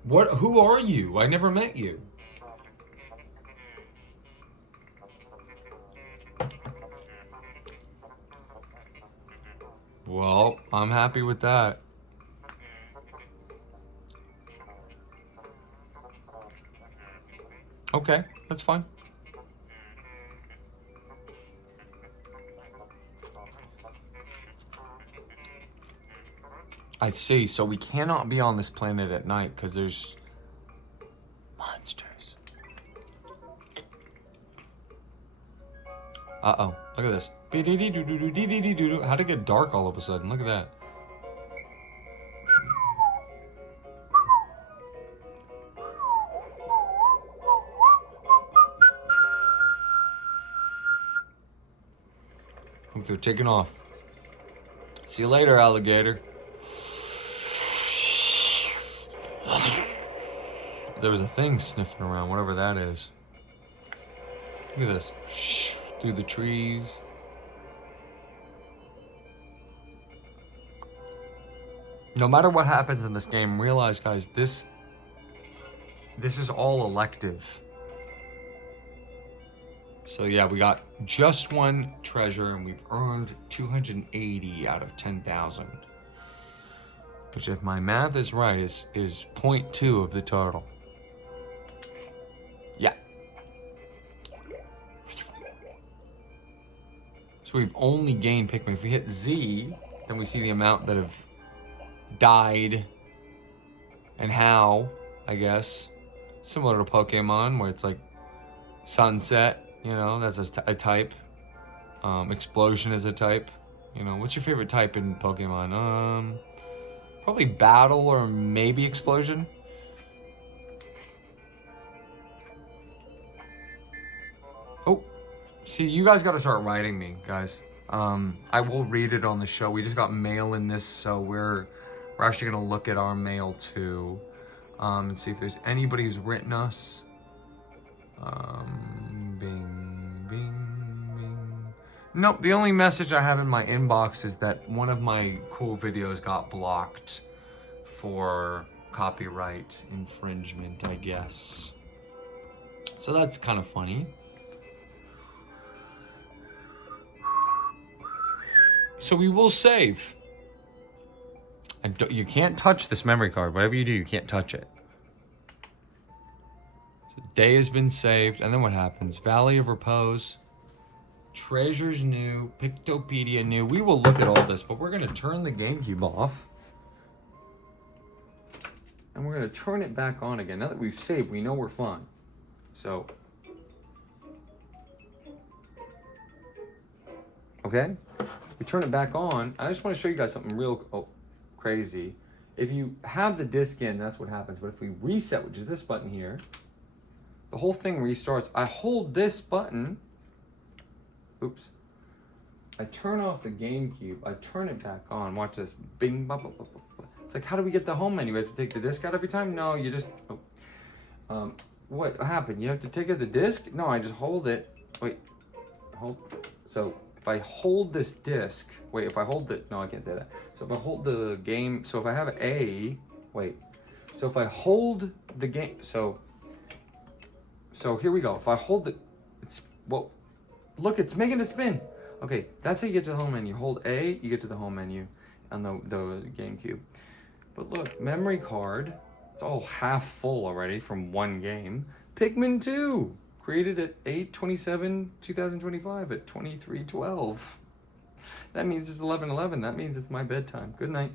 What? Who are you? I never met you. Well, I'm happy with that. Okay, that's fine. I see, so we cannot be on this planet at night because there's monsters. Uh-oh, look at this. How'd it get dark all of a sudden? Look at that. Look, they're taking off. See you later, alligator. There was a thing sniffing around, whatever that is. Look at this. Shh, through the trees. No matter what happens in this game, realize, guys, this is all elective. So yeah, we got just one treasure and we've earned 280 out of 10,000. Which, if my math is right, is 0.2 of the total. Yeah. So we've only gained Pikmin. If we hit Z, then we see the amount that have died and how, I guess. Similar to Pokemon, where it's like sunset, you know, that's a type. Explosion is a type. You know, what's your favorite type in Pokemon? Probably battle or maybe explosion. Oh, see, you guys got to start writing me, guys. I will read it on the show. We just got mail in this, so we're actually gonna look at our mail too, and see if there's anybody who's written us. Bing, bing, bing. Nope, the only message I have in my inbox is that one of my cool videos got blocked for copyright infringement, I guess. So that's kind of funny. So we will save. You can't touch this memory card. Whatever you do, you can't touch it. So day has been saved. And then what happens? Valley of Repose. Treasures new. Pictopedia new. We will look at all this, but we're going to turn the GameCube off. And we're going to turn it back on again. Now that we've saved, we know we're fine. So. Okay? We turn it back on. I just want to show you guys something real crazy. If you have the disc in, that's what happens. But if we reset, which is this button here, the whole thing restarts. I hold this button. Oops. I turn off the GameCube. I turn it back on. Watch this. Bing. Bop, bop, bop, bop. It's like, how do we get the home menu? We have to take the disc out every time? No, you just... Oh. What happened? You have to take out the disc? No, I just hold it. Wait. Hold. So... if I hold this disc, wait, if I hold the, no, I can't say that. So if I hold the game, so if I have A, wait. So if I hold the game, so here we go. If I hold the, it's, well, look, it's making it spin. Okay, that's how you get to the home menu. Hold A, you get to the home menu on the GameCube. But look, memory card, it's all half full already from one game. Pikmin 2. Created at 8/27/2025 at 23:12. That means it's 11:11. That means it's my bedtime. Good night.